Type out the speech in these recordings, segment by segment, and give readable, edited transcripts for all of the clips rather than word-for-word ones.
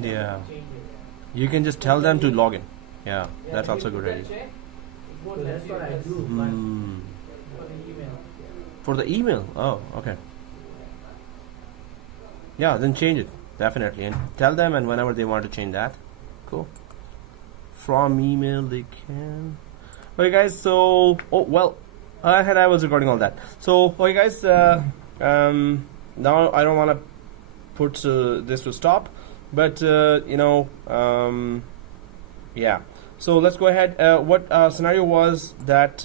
Yeah. You can just tell them to log in. Yeah, that's also a good idea. So that's what I do. For the email? Oh, okay. Yeah, then change it. Definitely. And tell them, and whenever they want to change that. Cool. From email they can. Okay guys, so I was recording all that. So okay guys, now I don't want to put this to stop, but yeah. So let's go ahead. What scenario was that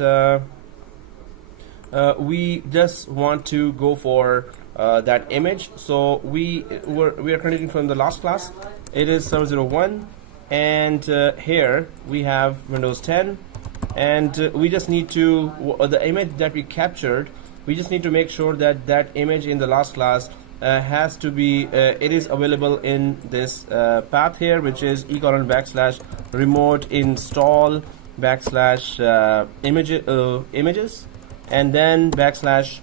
we just want to go for that image. So we are continuing from the last class. It is server 01, and here we have Windows 10, and we just need to the image that we captured. We just need to make sure that that image in the last class has to be it is available in this path here, which is /remote install /images, and then /sales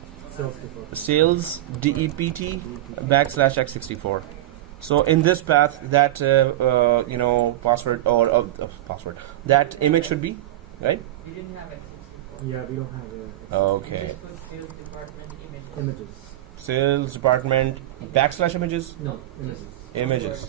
dept /x64. So in this path, that password or password, that image should be right. We didn't have X64. Yeah, we don't have it. Okay. Just put sales department images. Sales department /images. No, Images,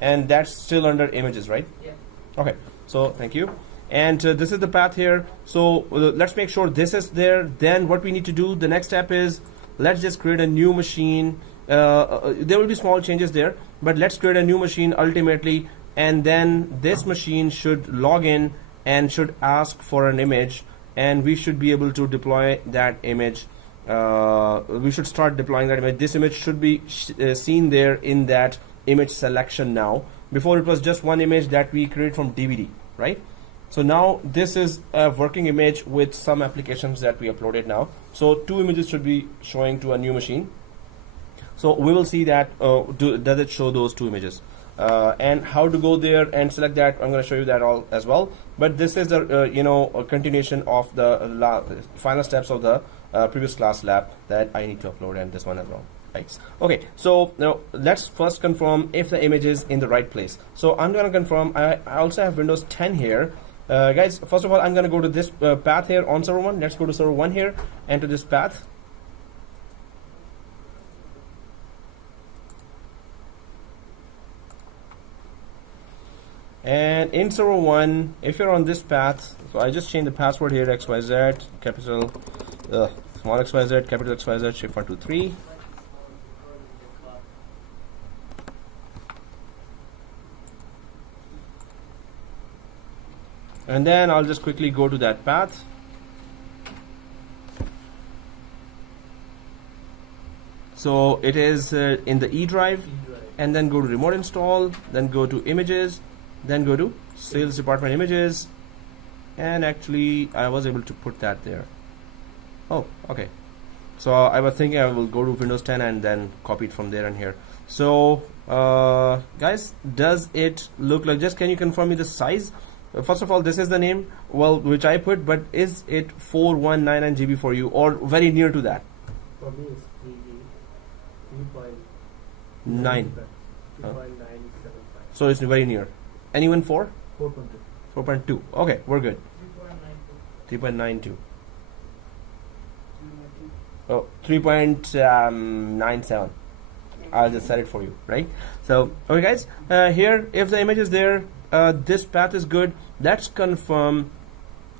and that's still under images, right? Yeah. Okay. So thank you. And this is the path here. So let's make sure this is there. Then what we need to do, the next step is, let's just create a new machine. There will be small changes there, but let's create a new machine ultimately, and then this machine should log in and should ask for an image, and we should be able to deploy that image. We should start deploying that image. This image should be seen there in that image selection now. Before it was just one image that we created from DVD, right? So now this is a working image with some applications that we uploaded now. So two images should be showing to a new machine. So we will see that does it show those two images, and how to go there and select that. I'm going to show you that all as well. But this is the a continuation of the final steps of the previous class lab that I need to upload, and this one as well. Right. Okay, so now let's first confirm if the image is in the right place. So I'm going to confirm. I also have Windows 10 here. Guys, first of all, I'm going to go to this path here on server 1. Let's go to server 1 here and to this path. And in server 1, if you're on this path, so I just changed the password here, XYZ, capital, small XYZ, capital XYZ, shift 1, 2, 3. And then I'll just quickly go to that path. So it is in the E drive, and then go to remote install, then go to images, then go to sales department images, and actually I was able to put that there. Oh, okay. So I was thinking I will go to Windows 10 and then copy it from there and here. So guys, does it look like, just can you confirm me the size? First of all, this is the name, well, which I put, but is it 4199 GB for you, or very near to that? For me, it's 3.9. 2.975. So it's very near. Anyone 4? 4.2. 4.2. Okay, we're good. 3.92. Oh, 3.97. I'll just set it for you, right? So, okay guys, here, if the image is there, this path is good. Let's confirm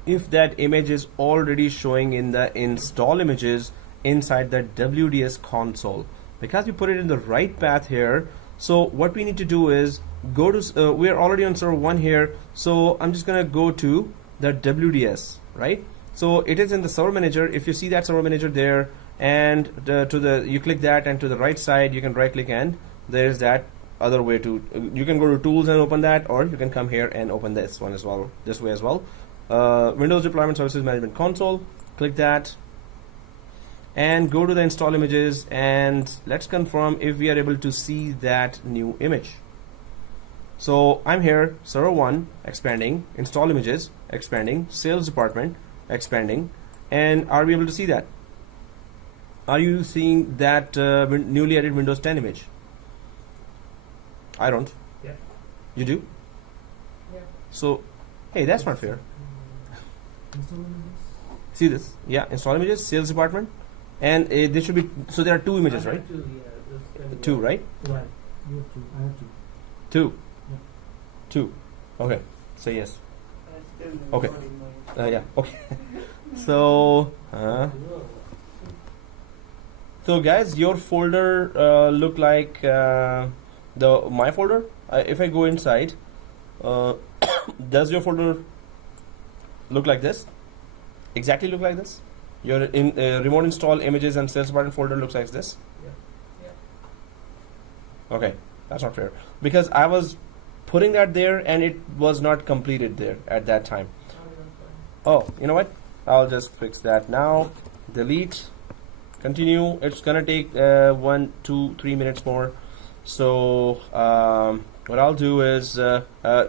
if that image is already showing in the install images inside the WDS console, because we put it in the right path here. So what we need to do is go to we are already on server 1 here, so I'm just gonna go to the WDS, right? So it is in the server manager. If you see that server manager there, and you click that, and to the right side you can right click, and there is that other way to, you can go to tools and open that, or you can come here and open this one as well, this way as well. Windows Deployment Services Management Console, click that and go to the install images, and let's confirm if we are able to see that new image. So I'm here, server 1, expanding, install images, expanding, sales department, expanding, and are we able to see that? Are you seeing that newly added Windows 10 image? I don't. Yeah. You do? Yeah. So, hey, that's not fair. Install images? See this? Yeah, install images, sales department, and there should be. So there are two images, right? Two, yeah. Two, right? Right. You have two. I have two. Two. Yeah. Two. Okay. So yes. Okay. Yeah. Okay. So. So guys, your folder look like the my folder. If I go inside, does your folder look like this? Exactly look like this? Your remote install images and sales button folder looks like this? Yeah. Okay, that's not fair. Because I was putting that there and it was not completed there at that time. Oh, you know what? I'll just fix that now. Delete. Continue. It's gonna take 1, 2, 3 minutes more. So what I'll do is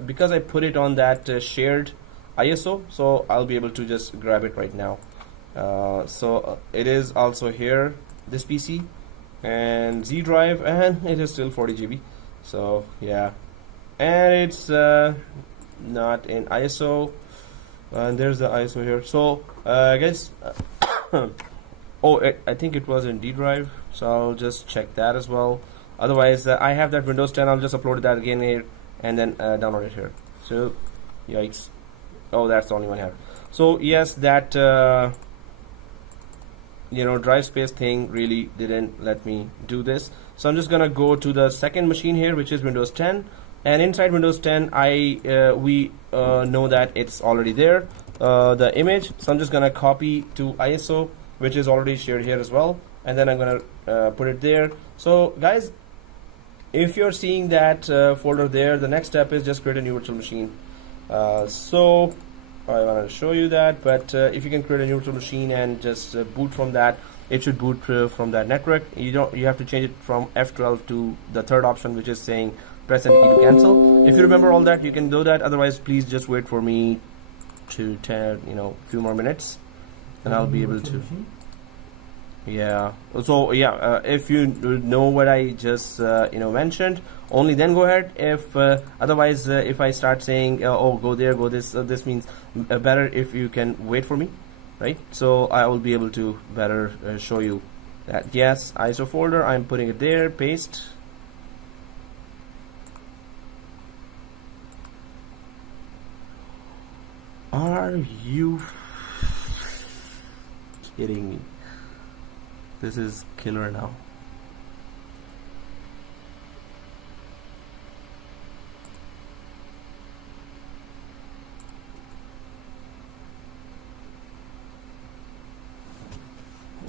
because I put it on that shared ISO, so I'll be able to just grab it right now. So it is also here, this PC and Z drive, and it is still 40 GB. So yeah, and it's not in ISO, and there's the ISO here. So guys. Oh, I think it was in D drive, so I'll just check that as well. Otherwise, I have that Windows 10. I'll just upload that again here and then download it here. So, yikes! Oh, that's the only one I have. So yes, that drive space thing really didn't let me do this. So I'm just gonna go to the second machine here, which is Windows 10, and inside Windows 10, we know that it's already there, the image. So I'm just gonna copy to ISO, which is already shared here as well, and then I'm gonna put it there. So guys, if you're seeing that folder there, the next step is just create a new virtual machine. So I want to show you that, but if you can create a new virtual machine and just boot from that, it should boot from that network. You have to change it from F12 to the third option, which is saying press enter key to cancel. If you remember all that, you can do that. Otherwise, please just wait for me to few more minutes, and I'll be able to. Yeah. So yeah, if you know what I just mentioned, only then go ahead. If otherwise, if I start saying oh go there, go this, this means better if you can wait for me, right? So I will be able to better show you that. Yes, ISO folder, I'm putting it there, paste. Are you kidding me? This is killer now.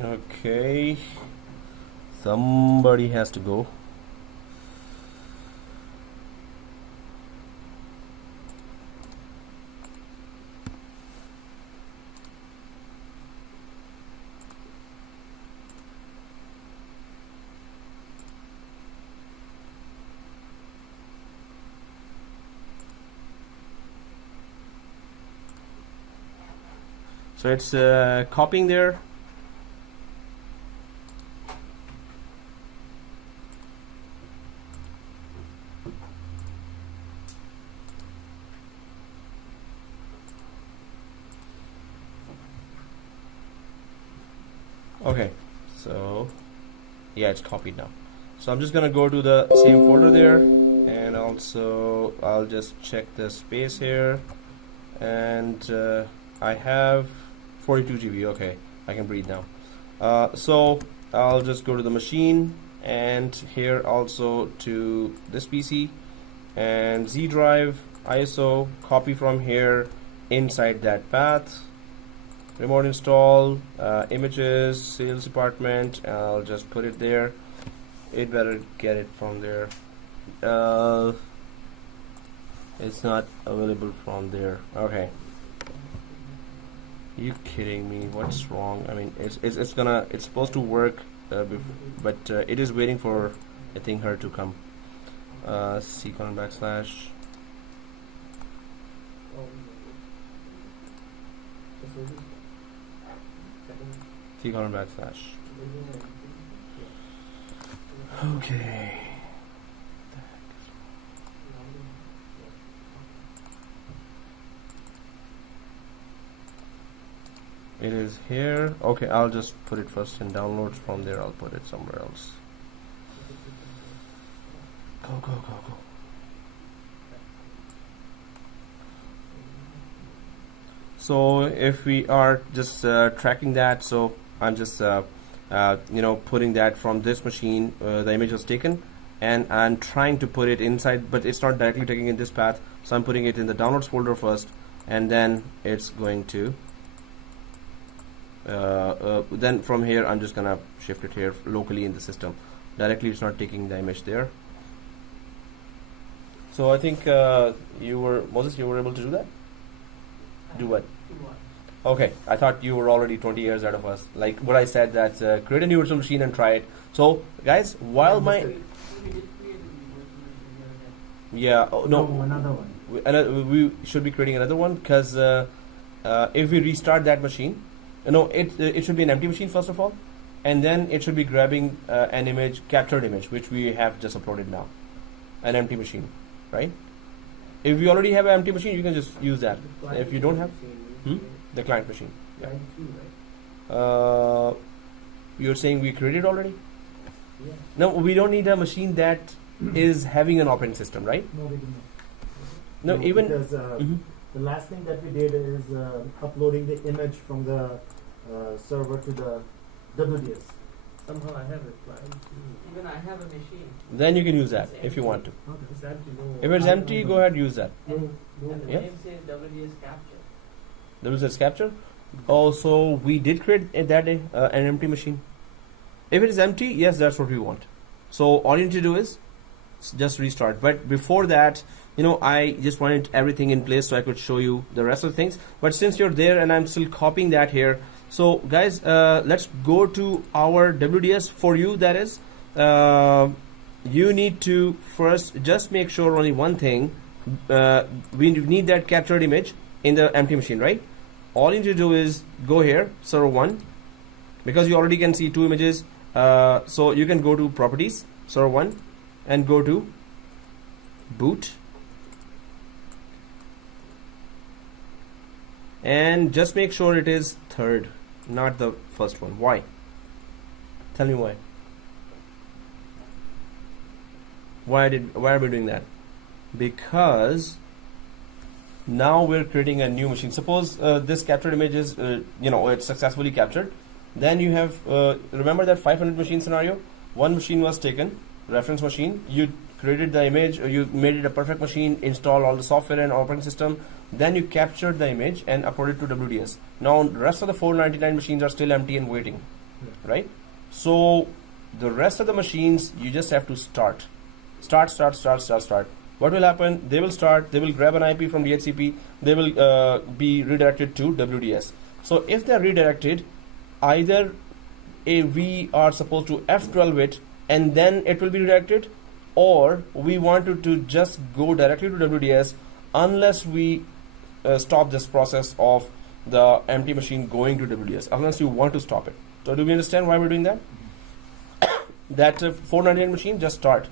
Okay, somebody has to go. So it's copying there. Okay, so yeah, it's copied now. So I'm just gonna go to the same folder there, and also I'll just check the space here, and I have 42 GB. Okay, I can breathe now. So I'll just go to the machine, and here also to this PC, and Z drive, ISO, copy from here inside that path, remote install, images, sales department. I'll just put it there. It better get it from there. It's not available from there. Okay. You kidding me? What's wrong? I mean, it's supposed to work, but it is waiting for, I think, her to come. C:\\. C:\\. Okay. it is here. Okay, I'll just put it first in downloads. From there, I'll put it somewhere else. Go, go, go, go. So if we are just tracking that, so I'm just putting that from this machine. The image was taken, and I'm trying to put it inside, but it's not directly taking in this path. So I'm putting it in the downloads folder first, and then it's going to. Then from here, I'm just gonna shift it here locally in the system. Directly, it's not taking the image there. So I think Moses, you were able to do that. Do what? Okay, I thought you were already 20 years ahead of us. Like what I said, that create a new virtual machine and try it. So guys, while Another one. we should be creating another one, because if we restart that machine, it should be an empty machine first of all, and then it should be grabbing an image, captured image, which we have just uploaded now, an empty machine, right? If you already have an empty machine, you can just use that. If you don't have, the client machine. Yeah. You're saying we created already? Yeah. No, we don't need a machine that is having an operating system, right? No, we do No, not. even Because the last thing that we did is uploading the image from the server to the WDS. Somehow I have a client. Even I have a machine. then you can use that if you want to. Okay. It's empty. No. If it's empty, go ahead, use that. And the Yeah. name says WDS capture. WDS capture. Also, we did create that day an empty machine. If it is empty, yes, that's what we want. So all you need to do is just restart. But before that, I just wanted everything in place so I could show you the rest of the things. But since you're there and I'm still copying that here, so guys, let's go to our WDS for you. That is, you need to first just make sure only one thing. We need that captured image in the empty machine, right? All you need to do is go here, server 1, because you already can see 2 images. So you can go to properties, server 1, and go to boot, and just make sure it is third, not the first one. Why? Tell me why. Why are we doing that? Because now we're creating a new machine. Suppose this captured image is it's successfully captured. Then you have remember that 500 machine scenario. One machine was taken, reference machine. You created the image, or you made it a perfect machine, install all the software and operating system. Then you captured the image and uploaded to WDS. Now the rest of the 499 machines are still empty and waiting, right? So the rest of the machines, you just have to start. What will happen? They will start. They will grab an IP from DHCP. They will be redirected to WDS. So if they are redirected, either we are supposed to F12 it and then it will be redirected, or we want to just go directly to WDS unless we stop this process of the empty machine going to WDS, unless you want to stop it. So do we understand why we're doing that? That 499 machine, just start.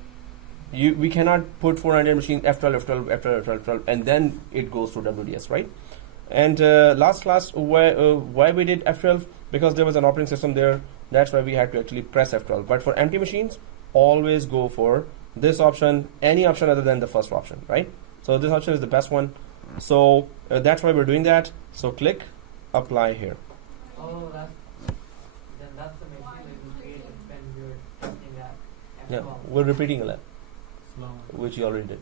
We cannot put 499 machine F12, and then it goes to WDS, right? And last class, why we did F12? Because there was an operating system there. That's why we had to actually press F12. But for empty machines, always go for this option, any option other than the first option, right? So this option is the best one. So that's why we're doing that. So click apply here. Oh, that's the machine that we created when we were testing that. Yeah, we're repeating a lot, which you already did.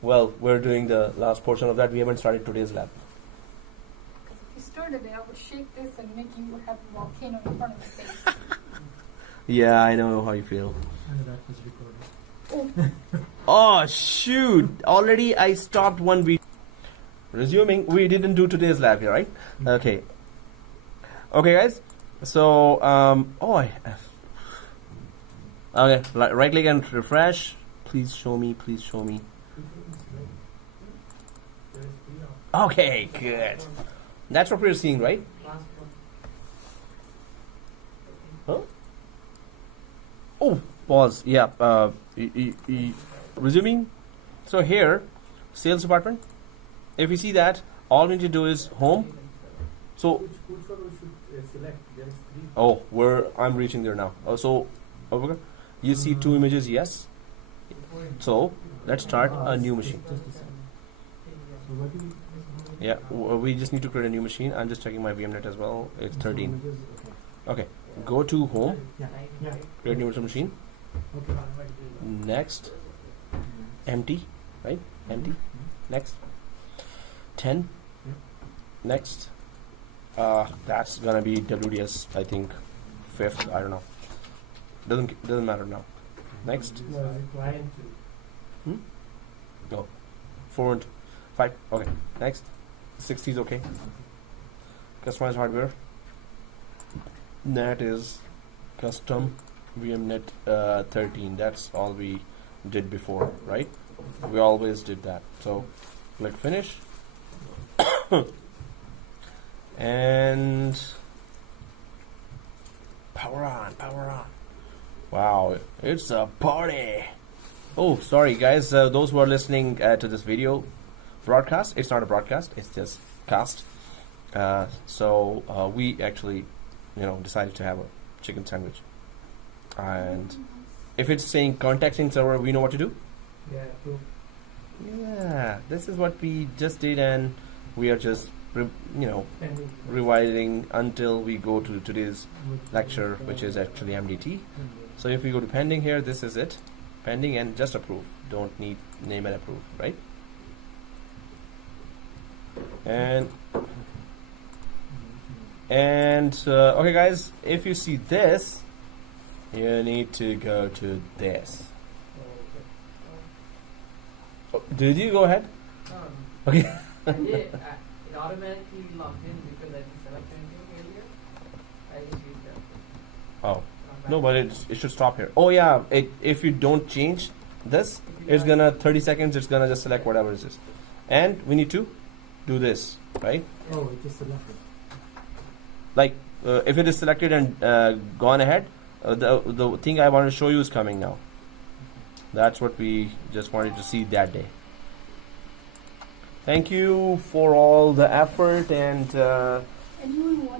Well, we're doing the last portion of that. We haven't started today's lab. If you started it, I would shake this and make you have a volcano in front of your face. Yeah, I know how you feel. And that was recorded. Oh shoot! Already I stopped one video. Resuming, we didn't do today's lab here, right? Okay. Okay, guys. So, okay, right click and refresh. Please show me. Please show me. Okay, good. That's what we're seeing, right? Huh? Oh, pause. Yeah. Resuming. So here, sales department. If you see that, all we need to do is home, So Which one we should select? There is three. I'm reaching there now. So over, you see two images, yes. So let's start a new machine. Just a second. So what do you? Yeah, we just need to create a new machine. I'm just checking my VMnet as well. It's 13. Okay, go to home, Yeah. Yeah. create new virtual machine. Okay. Next, empty, right? Empty. Next, 10. Next, that's gonna be WDS. I think 5th. I don't know. Doesn't matter now. Next, Client. 4 and 5. Okay. Next, 60 is okay. Customize hardware. That is custom VMnet 13. That's all we did before, right? We always did that. So click finish. And power on. Wow, it's a party. Oh, sorry guys, those who are listening to this video broadcast, it's not a broadcast, it's just cast. So we actually, decided to have a chicken sandwich. And if it's saying contacting server, we know what to do. Yeah, true. Yeah, this is what we just did, and we are just Pending. revising until we go to today's lecture, which is actually MDT. So if we go to pending here, this is it. Pending and just approve. Don't need name and approve, right? And okay guys, if you see this, you need to go to this. Oh, did you go ahead? Okay. Yeah, it automatically logged in because I didn't select anything earlier. I just used that. Oh. No, but it should stop here. Oh yeah, if you don't change this, it's gonna 30 seconds. It's gonna just select whatever it is, and we need to do this, right? Oh, it just selected. Like if it is selected and gone ahead, the thing I want to show you is coming now. That's what we just wanted to see that day. Thank you for all the effort, and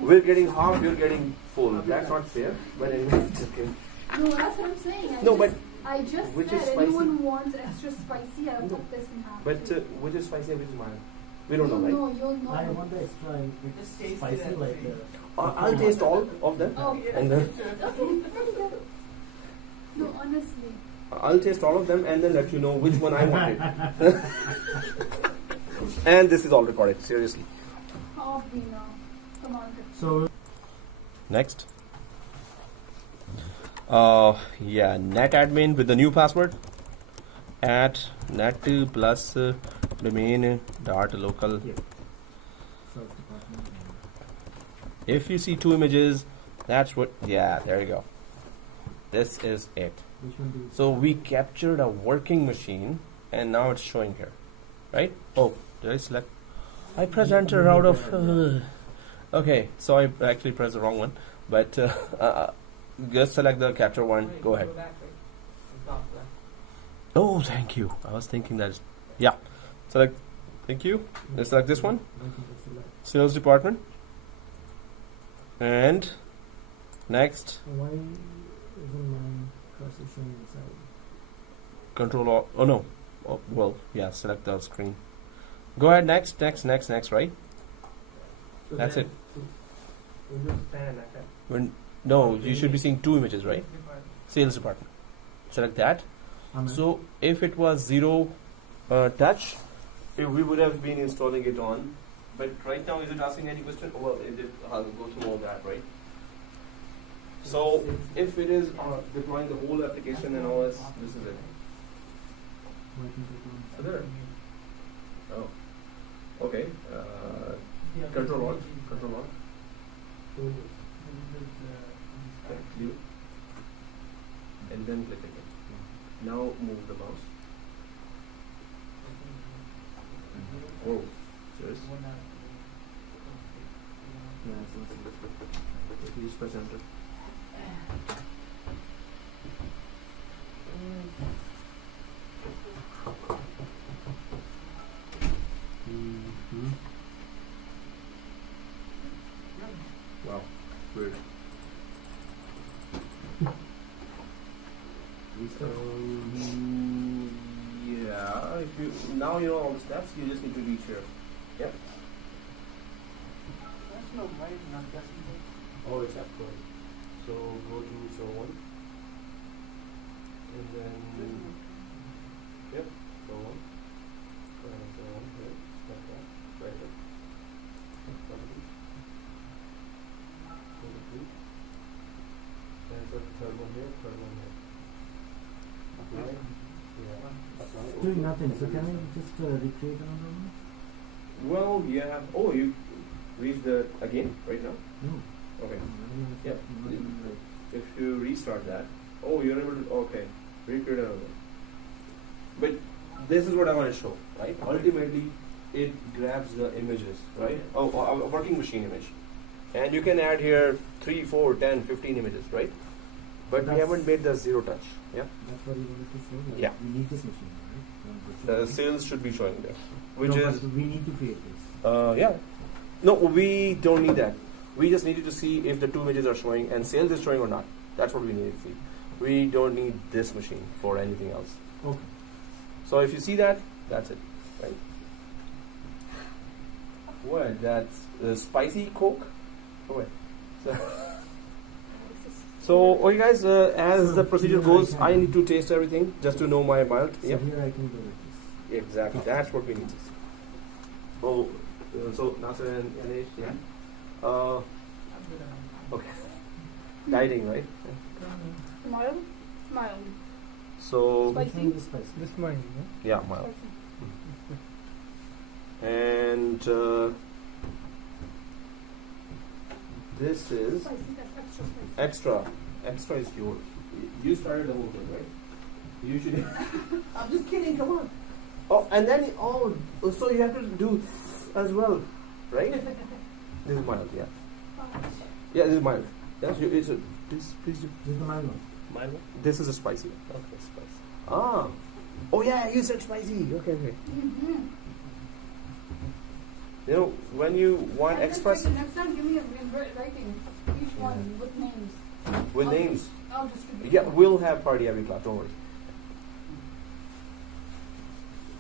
we're getting half, you're getting full. That's not fair, but anyway, just kidding. No, that's what I'm saying. I just which said is spicy? anyone wants extra spicy, I'll put this in half. But which is spicy and which is mild? We don't know, right? No, you'll know. I want the extra Just taste spicy that like thing. I'll taste all of them, Oh, and then okay, there you go. No, honestly. I'll taste all of them and then let you know which one I wanted. And this is all recorded, seriously. Oh, we know. Come on. So Next. Yeah, net admin with the new password at net plus domain dot local. yeah. Search department. If you see two images, that's what. Yeah, there you go. This is it. Which one do you? So we captured a working machine, and now it's showing here, right? Oh, did I select? I pressed enter out of. Okay, so I actually pressed the wrong one, but just select the capture one. Wait, Go ahead. back, right? On top left. Oh, thank you. I was thinking that. Yeah, select. Thank you. Let's select this one. Why can't I select? Sales department. And next, Why isn't my cursor showing inside? control all. Oh no. Oh, well, yeah. Select the screen. Go ahead. Next. Right. So That's then it. Windows 10 like that. No, you should be seeing two images, right? Department. Sales department. Select that. Amen. So if it was zero touch, we would have been installing it on. But right now, is it asking any question? Well, it did. I'll go through all that, right? So if it is deploying the whole application and all, this is it. Why can't I go inside? Other. Oh. Okay. Control on. Control on. Okay, leave it. And then click again. Now move the mouse. Oh, serious? Yeah, it's not. Please press enter. you now you know all the steps, you just need to reach here. Yep. That's no why not decimal. Oh, it's F1. So go to so one. And then yep, so on. So on here. Like that. Right there. There's a third one here, third one here. Right? Yeah. That's right. Doing nothing. So can I just recreate another one? Well, you have. Oh, you reached the again right now. No. Okay. Yep. If you restart that. Oh, you're able to. Okay. Recreate another one. But this is what I want to show, right? Ultimately, it grabs the images, right? Oh, a working machine image, and you can add here 3, 4, 10, 15 images, right? But we That's- haven't made the zero touch. Yeah. That's what you wanted to show. Like, Yeah. We need this machine, right? The sales should be showing there, which no, is. but we need to create this. Yeah. No, we don't need that. We just needed to see if the two images are showing and sales is showing or not. That's what we need to see. We don't need this machine for anything else. Okay. So if you see that, that's it, right? What? That's spicy Coke? Oh, wait. So, okay guys, as the procedure goes, I need to taste everything just to know my mild. So Yep. here I can go like this. Exactly. That's what we need to see. Oh, so Nasser and Anish, yeah. I'm good enough. Okay. Dieting, right? Mild? Mild. So, Which Spicy? one is spicy? This mine, yeah, mild. Spicy. And this is Spicy, that's extra spicy. extra. Extra is yours. You started the whole thing, right? You should. I'm just kidding, come on. Oh, and then so you have to do as well, right? This is mild, yeah. Yeah, this is mild. Yes, it's a, this. Please do. This is the mild one. Mild. This is a spicy. Okay, spice. Ah. Oh yeah, you said spicy. Okay, okay. Mm-hmm. You know, when you want extra Next time, give me a writing. Each one with names. with names, I'll distribute. yeah, we'll have party every class. Don't worry.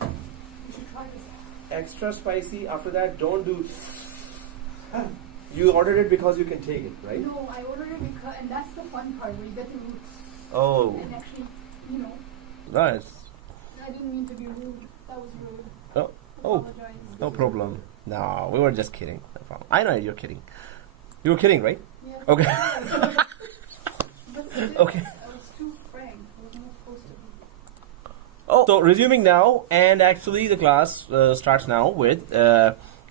You should try this. Extra spicy. After that, don't do. You ordered it because you can take it, right? No, I ordered it because, and that's the fun part where you get to Oh. and actually, you know, Nice. I didn't mean to be rude. That was rude. Oh, oh, Apologize. no problem. No, we were just kidding. No problem. I know you're kidding. You were kidding, right? Yeah. Okay. But still, Okay. I was too frank. I was not supposed to be. Oh, so resuming now, and actually the class starts now with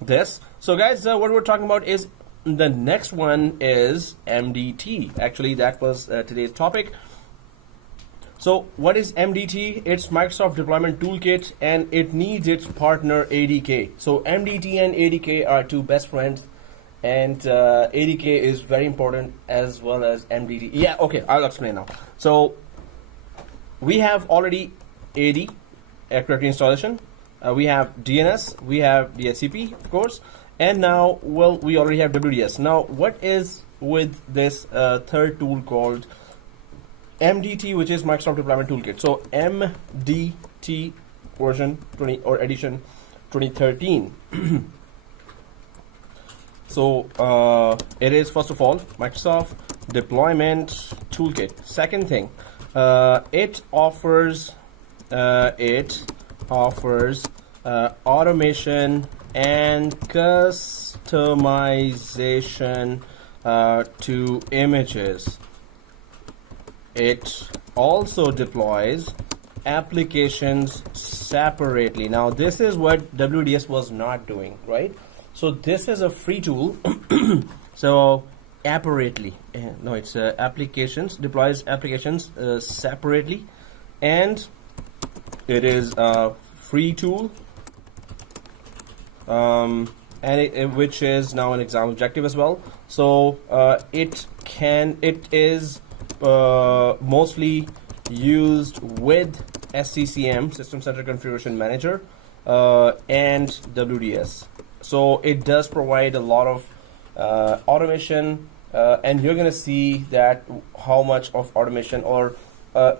this. So guys, what we're talking about is the next one is MDT. Actually, that was today's topic. So what is MDT? It's Microsoft Deployment Toolkit, and it needs its partner ADK. So MDT and ADK are two best friends, and ADK is very important as well as MDT. Yeah, okay, I'll explain now. So we have already AD, Active Directory installation. We have DNS, we have DHCP, of course, and now, well, we already have WDS. Now, what is with this third tool called MDT, which is Microsoft Deployment Toolkit? So MDT version 20 or edition 2013. So it is, first of all, Microsoft Deployment Toolkit. Second thing, it offers automation and customization to images. It also deploys applications separately. Now this is what WDS was not doing, right? So this is a free tool. So apparately, no, it's applications, deploys applications separately, and it is a free tool, and which is now an exam objective as well. So it is mostly used with SCCM, System Center Configuration Manager, and WDS. So it does provide a lot of automation, and you're going to see that how much of automation or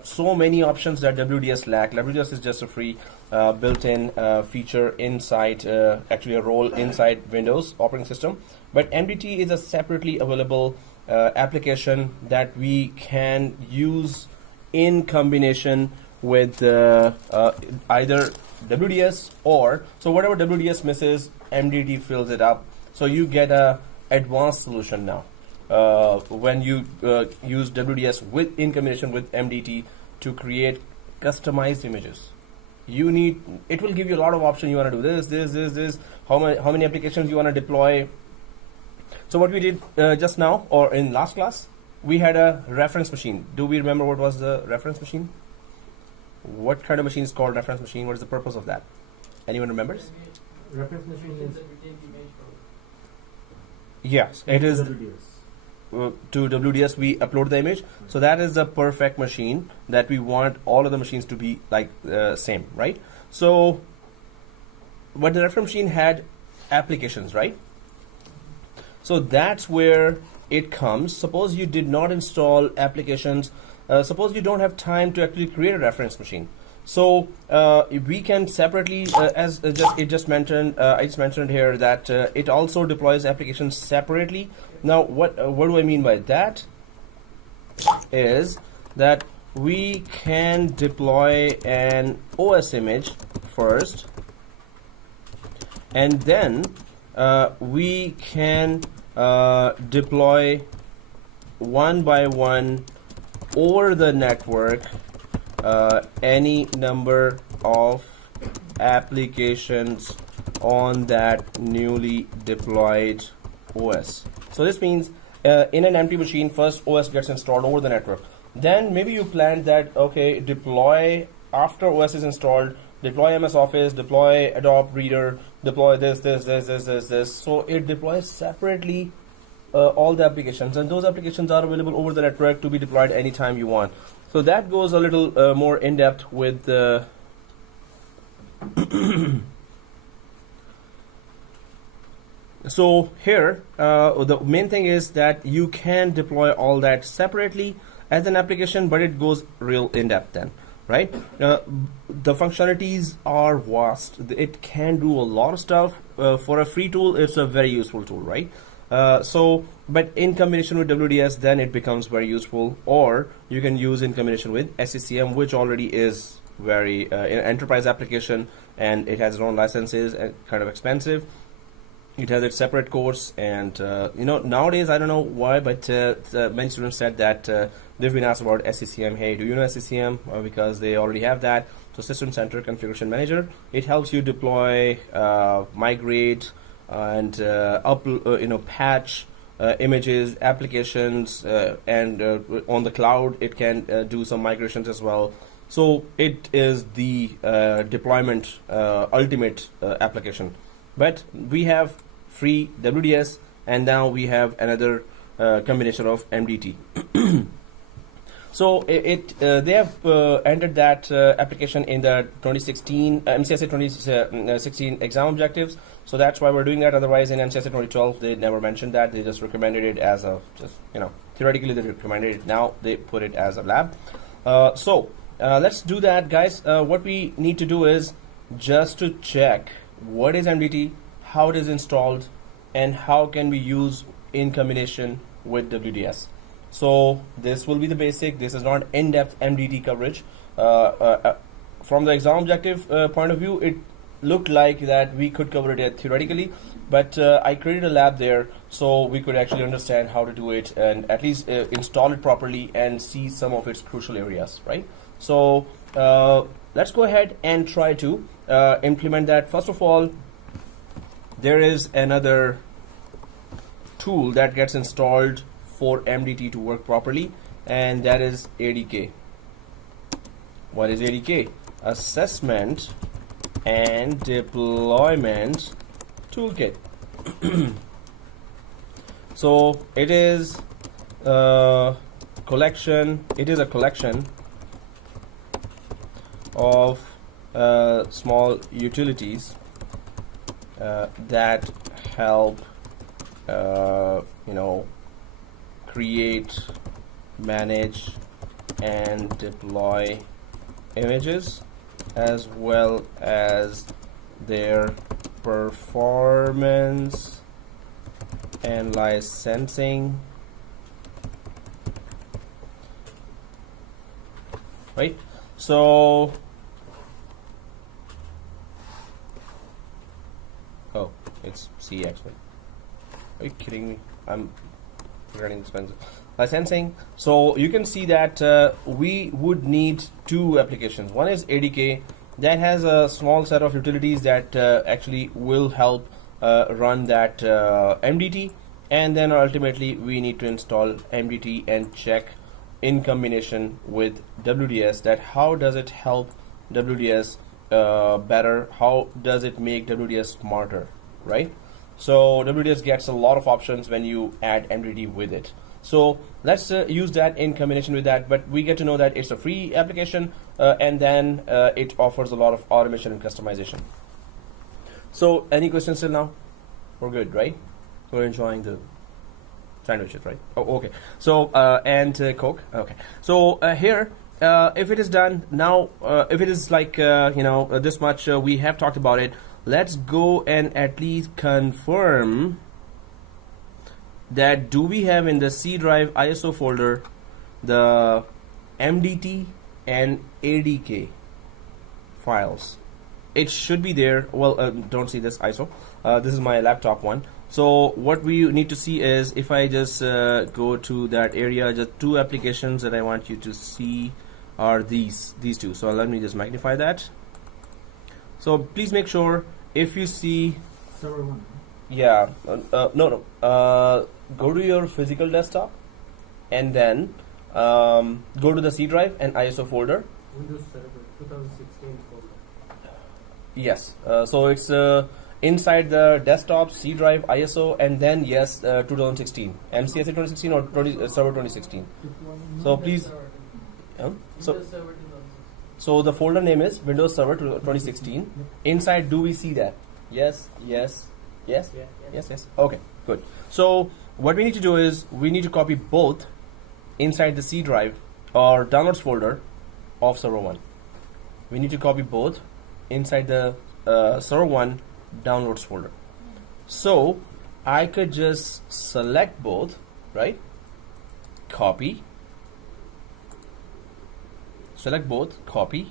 so many options that WDS lack. WDS is just a free built-in feature inside, actually a role inside Windows operating system. But MDT is a separately available application that we can use in combination with either WDS or, so whatever WDS misses, MDT fills it up. So you get a advanced solution now when you use WDS in combination with MDT to create customized images. It will give you a lot of options. You want to do this, how many applications you want to deploy. So what we did just now, or in last class, we had a reference machine. Do we remember what was the reference machine? What kind of machine is called reference machine? What is the purpose of that? Anyone remembers? Reference machine is Yes, it is. WDS. To WDS we upload the image. So that is the perfect machine that we want all of the machines to be like same, right? So, but the reference machine had applications, right? So that's where it comes. Suppose you did not install applications. Suppose you don't have time to actually create a reference machine. So we can separately, as I just mentioned here that it also deploys applications separately. Now, what do I mean by that? Is that we can deploy an OS image first, and then we can deploy one by one over the network any number of applications on that newly deployed OS. So this means in an empty machine, first OS gets installed over the network. Then maybe you plan that, okay, deploy after OS is installed, deploy MS Office, deploy Adobe Reader, deploy this. So it deploys separately all the applications, and those applications are available over the network to be deployed anytime you want. So that goes a little more in depth with the so here the main thing is that you can deploy all that separately as an application, but it goes real in depth then, right? The functionalities are vast. It can do a lot of stuff. For a free tool, it's a very useful tool, right? But in combination with WDS, then it becomes very useful, or you can use in combination with SCCM, which already is very an enterprise application, and it has its own licenses and kind of expensive. It has its separate course, and nowadays I don't know why, but many students said that they've been asked about SCCM. Hey, do you know SCCM? Because they already have that. So System Center Configuration Manager. It helps you deploy, migrate, and patch images, applications, and on the cloud it can do some migrations as well. So it is the deployment ultimate application. But we have free WDS, and now we have another combination of MDT. So they have entered that application in the 2016 MCSA 2016 exam objectives. So that's why we're doing that. Otherwise, in MCSA 2012, they never mentioned that. They just recommended it as a theoretically they recommended it. Now they put it as a lab. Let's do that, guys. What we need to do is just to check what is MDT, how it is installed, and how can we use in combination with WDS. So this will be the basic. This is not in-depth MDT coverage. From the exam objective point of view, it looked like that we could cover it theoretically, but I created a lab there so we could actually understand how to do it and at least install it properly and see some of its crucial areas, right? So let's go ahead and try to implement that. First of all, there is another tool that gets installed for MDT to work properly, and that is ADK. What is ADK? Assessment and Deployment Toolkit. So it is a collection. It is a collection of small utilities that help create, manage, and deploy images as well as their performance and licensing, right? So oh, it's C actually. Are you kidding me? I'm forgetting expensive. Licensing. So you can see that we would need two applications. One is ADK that has a small set of utilities that actually will help run that MDT, and then ultimately we need to install MDT and check in combination with WDS that how does it help WDS better, how does it make WDS smarter, right? So WDS gets a lot of options when you add MDT with it. So let's use that in combination with that, but we get to know that it's a free application and then it offers a lot of automation and customization. So any questions till now? We're good, right? We're enjoying the sandwiches, right? Oh, okay. So and Coke. Okay. So here, if it is done now, if it is like this much, we have talked about it. Let's go and at least confirm that do we have in the C drive ISO folder the MDT and ADK files. It should be there. Well, don't see this ISO. This is my laptop one. So what we need to see is if I just go to that area, just two applications that I want you to see are these two. So let me just magnify that. So please make sure if you see Server 1. yeah no go to your physical desktop and then go to the C drive and ISO folder. Windows Server 2016 folder. Yes, so it's inside the desktop, C drive, ISO, and then yes, 2016 MCSA 2016 or server 2016. So please so Windows Server 2016. so the folder name is Windows Server 2016. Inside, do we see that? Yes. Okay, good. So what we need to do is we need to copy both inside the C drive or downloads folder of server 1. We need to copy both inside the server 1 downloads folder. So I could just select both, right? Copy. Select both, copy.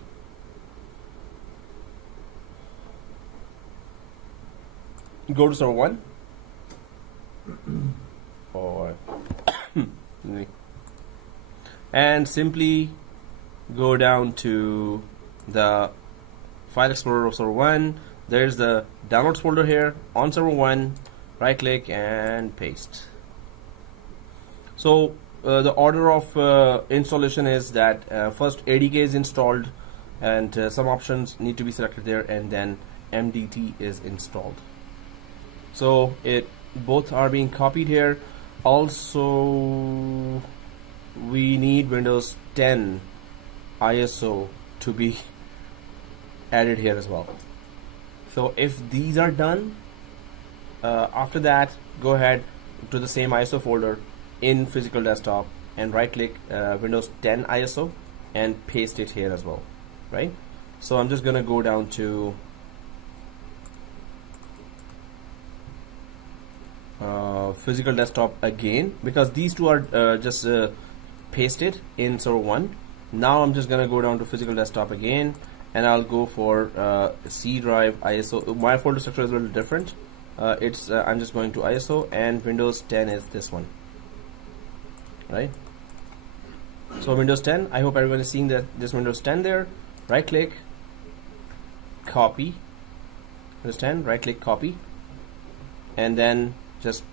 Go to server 1. Or and simply go down to the file explorer of server 1. There's the downloads folder here on server 1. Right click and paste. So the order of installation is that first ADK is installed and some options need to be selected there, and then MDT is installed. So both are being copied here. Also we need Windows 10 ISO to be added here as well. So if these are done, after that go ahead to the same ISO folder in physical desktop and right click Windows 10 ISO and paste it here as well, right? So I'm just gonna go down to physical desktop again because these two are just pasted in server 1. Now I'm just gonna go down to physical desktop again and I'll go for C drive ISO. My folder structure is a little different. I'm just going to ISO and Windows 10 is this one, right? So Windows 10, I hope everyone is seeing that this Windows 10 there. Right click, copy Windows 10, right click, copy, and then just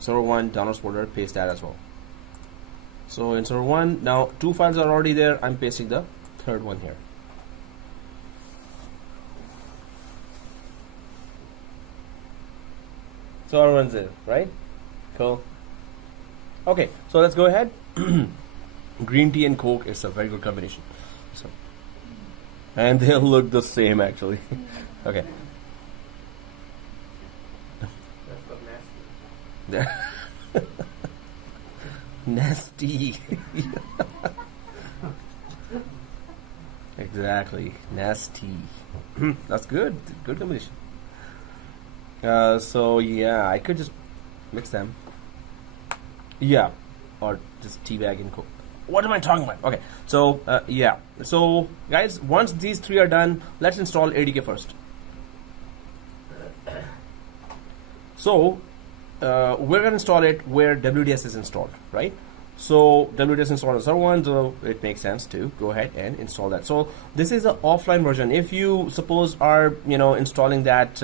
server 1 downloads folder, paste that as well. So in server 1 now 2 files are already there. I'm pasting the third one here. So everyone's there, right? Cool. Okay, so let's go ahead. Green tea and Coke is a very good combination. So, and they'll look the same actually. Okay. That's got nasty. There. Nasty. Exactly. Nasty. That's good. Good combination. So yeah, I could just mix them. Yeah, or just teabag and cook. What am I talking about? Okay, so yeah. So guys, once these three are done, let's install ADK first. So we're gonna install it where WDS is installed, right? So WDS installed on server 1, so it makes sense to go ahead and install that. So this is an offline version. If you suppose are installing that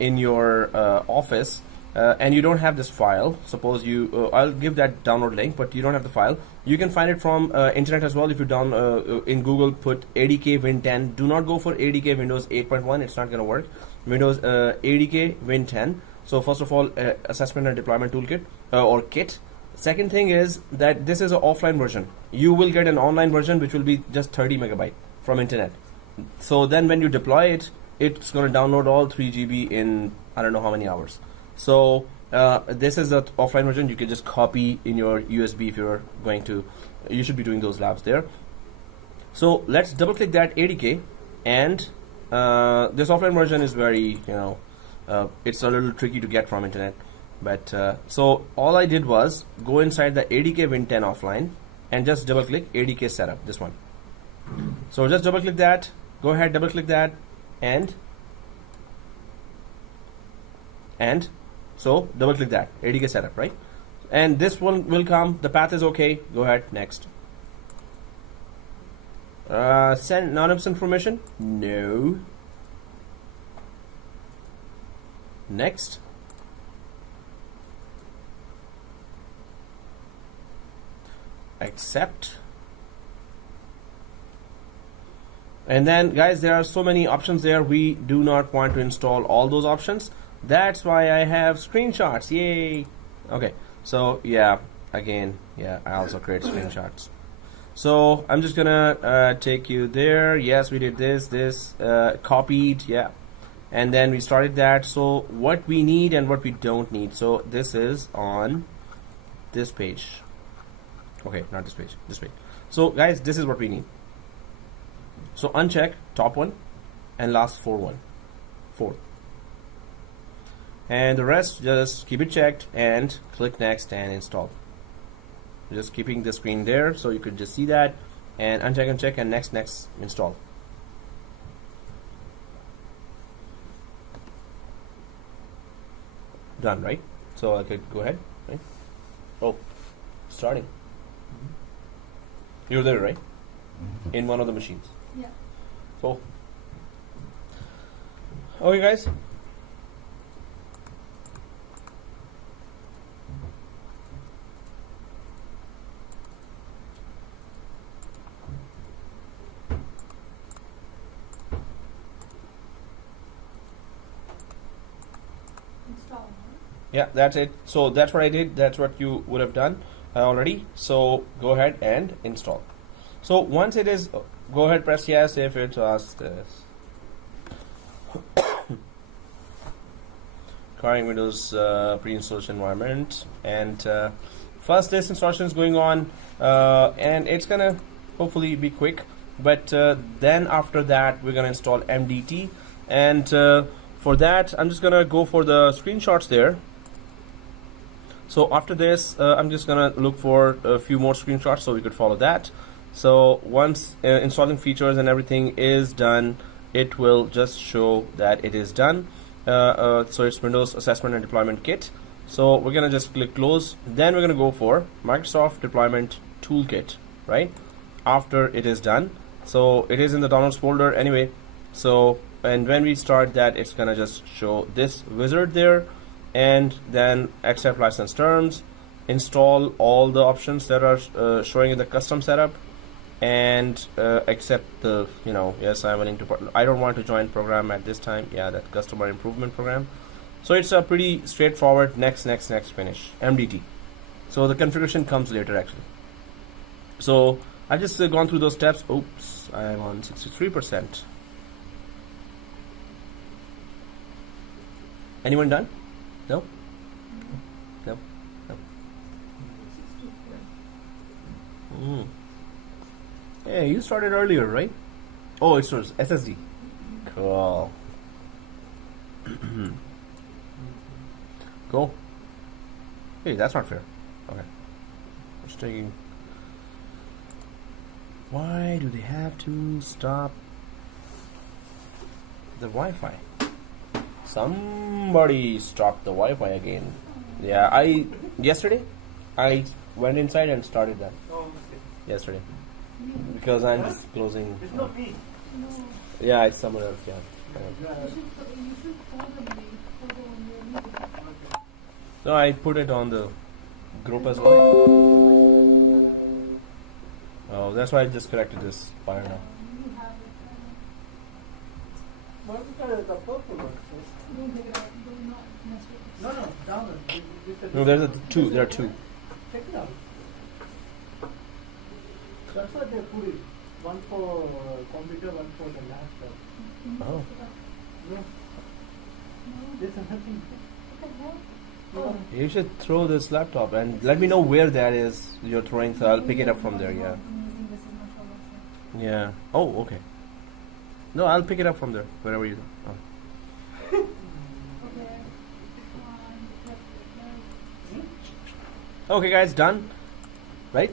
in your office and you don't have this file, suppose you I'll give that download link, but you don't have the file, you can find it from internet as well. If you down in Google put ADK Win 10, do not go for ADK Windows 8.1, it's not going to work. Windows ADK Win 10. So first of all, assessment and deployment toolkit or kit. Second thing is that this is an offline version. You will get an online version which will be just 30 megabyte from internet. So then when you deploy it, it's going to download all 3 GB in I don't know how many hours. So this is the offline version. You can just copy in your USB if you're going to. You should be doing those labs there. So let's double click that ADK, and this offline version is very it's a little tricky to get from internet. But so all I did was go inside the ADK Win 10 offline and just double click ADK setup, this one. So just double click that, go ahead, double click that, and so double click that ADK setup, right? And this one will come, the path is okay, go ahead, next. Send anonymous information, no. Next. Accept. And then guys, there are so many options there. We do not want to install all those options. That's why I have screenshots. Yay. Okay, so yeah, again, yeah, I also create screenshots. So I'm just gonna take you there. Yes, we did this copied, yeah, and then we started that. So what we need and what we don't need. So this is on this page. Okay, not this page, this page. So guys, this is what we need. So uncheck top one and last fourth. And the rest, just keep it checked and click next and install. Just keeping the screen there so you could just see that, and uncheck and check and next install. Done, right? So I could go ahead, right? Oh, starting. You're there, right? In one of the machines. Yeah. Cool. Okay, guys. Install. Yeah, that's it. So that's what I did. That's what you would have done already. So go ahead and install. So once it is, go ahead, press yes if it asks this. Requiring Windows pre-installation environment, and first this installation is going on, and it's gonna hopefully be quick. But then after that, we're gonna install MDT, and for that, I'm just gonna go for the screenshots there. So after this, I'm just gonna look for a few more screenshots so we could follow that. So once installing features and everything is done, it will just show that it is done. So it's Windows Assessment and Deployment Kit. So we're gonna just click close. Then we're gonna go for Microsoft Deployment Toolkit, right? After it is done. So it is in the downloads folder anyway. So, and when we start that, it's gonna just show this wizard there, and then accept license terms, install all the options that are showing in the custom setup, and accept the yes, I'm willing to I don't want to join program at this time, yeah, that customer improvement program. So it's a pretty straightforward next finish MDT. So the configuration comes later actually. So I've just gone through those steps. Oops, I'm on 63%. Anyone done? No? No? No? Hey, you started earlier, right? Oh, it stores SSD. Cool. Cool. Hey, that's not fair. Okay. Just taking. Why do they have to stop the Wi-Fi? Somebody stopped the Wi-Fi again. Yeah, yesterday I went inside and started that Oh, okay. yesterday because I'm just closing. It's not me. No, Yeah, it's someone else. Yeah. you should call them the photo on your meeting. So I put it on the group as well. Oh, that's why I just corrected this fire now. You have it. What is the purple one? Don't take it out. Do not mess with it. No, down. No, there's two. There are two. Check it out. That's why they put it. One for computer, one for the laptop. Oh. No, there's nothing. What the hell? No. You should throw this laptop and let me know where that is you're throwing, so I'll pick it up from there. Yeah. I'm using this as much as Yeah. Oh, okay. No, I'll pick it up from there, wherever you go. Oh. Okay. Okay, guys, done. Right?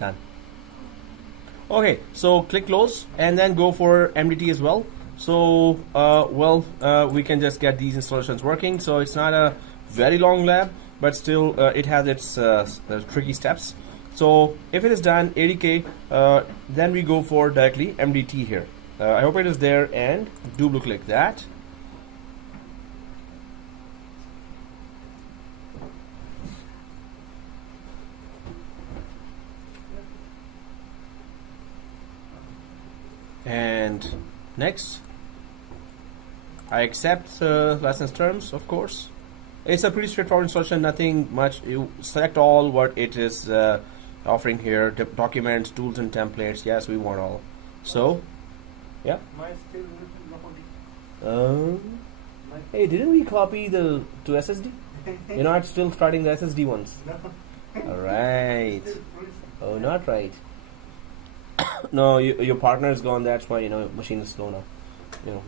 Done. Okay, so click close and then go for MDT as well. So, we can just get these installations working. So it's not a very long lab, but still it has its tricky steps. So if it is done 80K, then we go for directly MDT here. I hope it is there and double click that. And next, I accept license terms, of course. It's a pretty straightforward installation, nothing much. You select all what it is offering here, documents, tools and templates. Yes, we want all. So, yeah. Mine still not. Hey, didn't we copy the to SSD? You're not still starting the SSD ones. No. All right. Still freezing. Oh, not right. No, your partner is gone. That's why machine is slow now.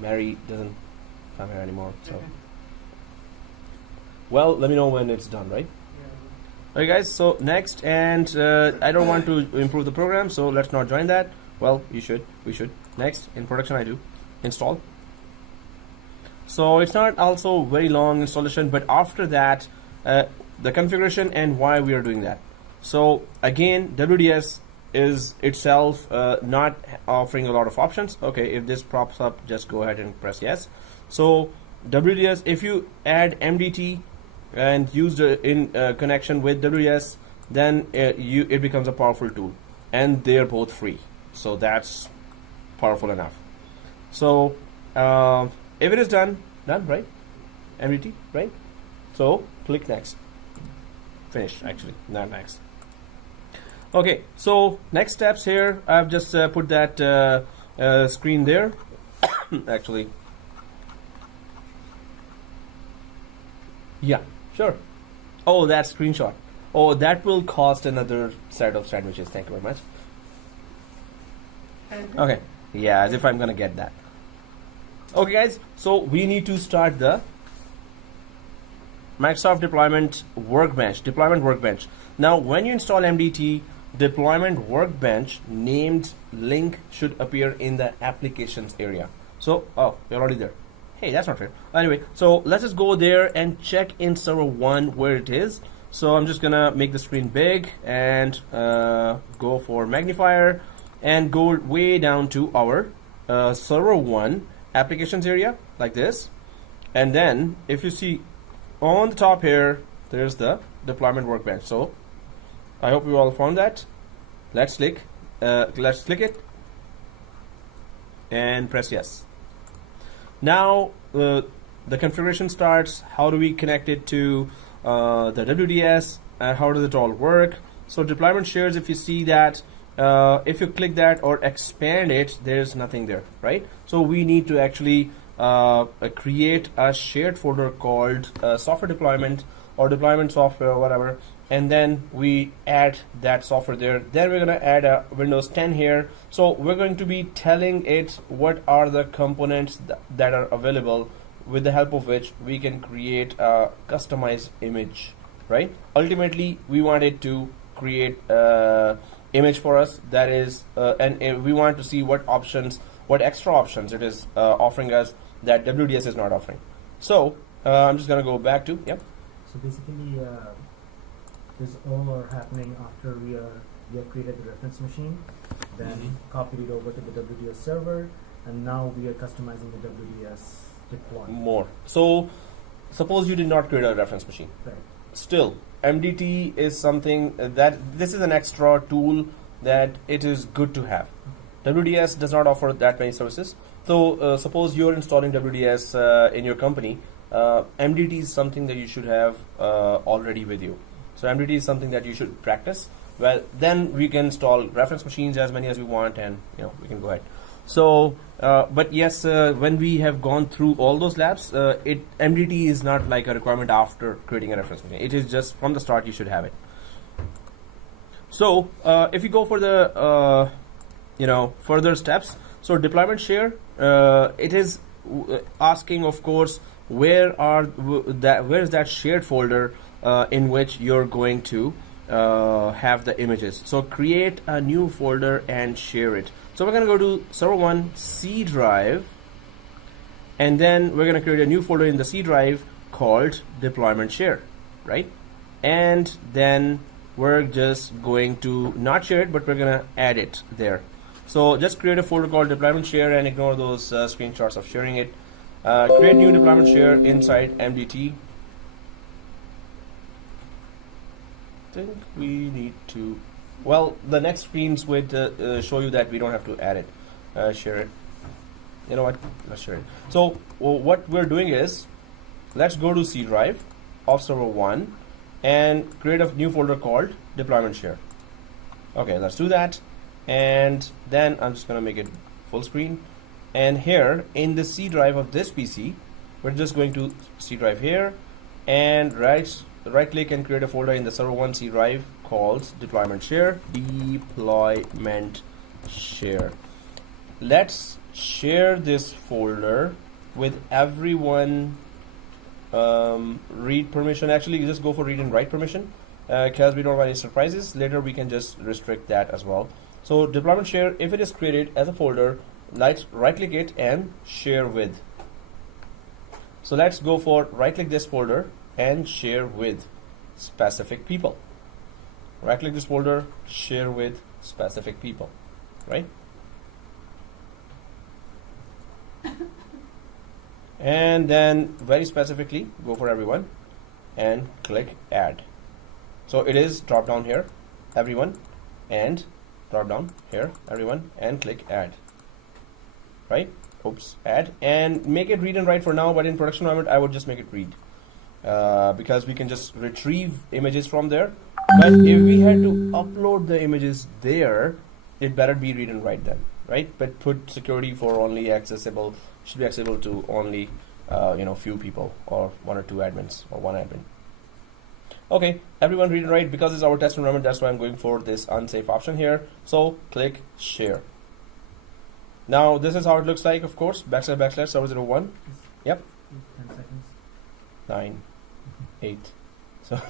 Mary doesn't come here anymore. So, well, let me know when it's done, right? Yeah. Okay, guys. So next, and I don't want to improve the program, so let's not join that. Well, you should. We should. Next, in production, I do install. So it's not also very long installation, but after that, the configuration and why we are doing that. So again, WDS is itself not offering a lot of options. Okay, if this pops up, just go ahead and press yes. So WDS, if you add MDT and use it in connection with WDS, then it becomes a powerful tool, and they are both free. So that's powerful enough. So if it is done, right? MDT, right? So click next. Finish, actually, not next. Okay, so next steps here. I've just put that screen there. Actually, yeah, sure. Oh, that screenshot. Oh, that will cost another set of sandwiches. Thank you very much. Okay, yeah, as if I'm gonna get that. Okay, guys, so we need to start the Microsoft Deployment Workbench. Now, when you install MDT, Deployment Workbench named link should appear in the applications area. So, oh, you're already there. Hey, that's not fair. Anyway, so let's just go there and check in server 1 where it is. So I'm just gonna make the screen big and go for magnifier and go way down to our server 1 applications area like this. And then if you see on the top here, there's the Deployment Workbench. So I hope you all found that. Let's click it and press yes. Now the configuration starts. How do we connect it to the WDS? How does it all work? So deployment shares, if you see that, if you click that or expand it, there's nothing there, right? So we need to actually create a shared folder called software deployment or deployment software or whatever, and then we add that software there. Then we're going to add a Windows 10 here. So we're going to be telling it what are the components that are available, with the help of which we can create a customized image, right? Ultimately, we want it to create image for us, that is and we want to see what options, what extra options it is offering us that WDS is not offering. So I'm just gonna go back to So basically, this all are happening after we have created the reference machine, then copied it over to the WDS server, and now we are customizing the WDS deployment. more. So suppose you did not create a reference machine. Right. Still, MDT is something that this is an extra tool that it is good to have. WDS does not offer that many services. So suppose you're installing WDS in your company, MDT is something that you should have already with you. So MDT is something that you should practice. Well, then we can install reference machines as many as we want, and we can go ahead. So, but yes, when we have gone through all those labs, MDT is not like a requirement after creating a reference machine. It is just from the start you should have it. So, if you go for the further steps, so deployment share, it is asking, of course, where is that shared folder in which you're going to have the images. So create a new folder and share it. So we're going to go to server 1 C drive, and then we're going to create a new folder in the C drive called deployment share, right? And then we're just going to not share it, but we're going to add it there. So just create a folder called deployment share and ignore those screenshots of sharing it. Create new deployment share inside MDT. I think we need to, well, the next screens would show you that we don't have to add it, share it. You know what, let's share it. So what we're doing is, let's go to C drive of server 1 and create a new folder called deployment share. Okay, let's do that. And then I'm just going to make it full screen. And here in the C drive of this PC, we're just going to C drive here and right click and create a folder in the server 1 C drive called deployment share. Deployment share. Let's share this folder with everyone. Read permission. Actually, you just go for read and write permission because we don't want any surprises. Later we can just restrict that as well. So deployment share, if it is created as a folder, let's right click it and share with. So let's go for right click this folder and share with specific people. Right click this folder, share with specific people, right? And then very specifically go for everyone and click add. So it is drop down here, everyone, and drop down here, everyone, and click add, right? Oops, add, and make it read and write for now, but in production environment I would just make it read because we can just retrieve images from there. But if we had to upload the images there, it better be read and write then, right? But put security for only accessible, should be accessible to only few people or 1 or 2 admins or 1 admin. Okay, everyone read and write. Because it's our test environment, that's why I'm going for this unsafe option here. So click share. Now this is how it looks like, of course. / server 01. Yep. 10 seconds. 9, 8. So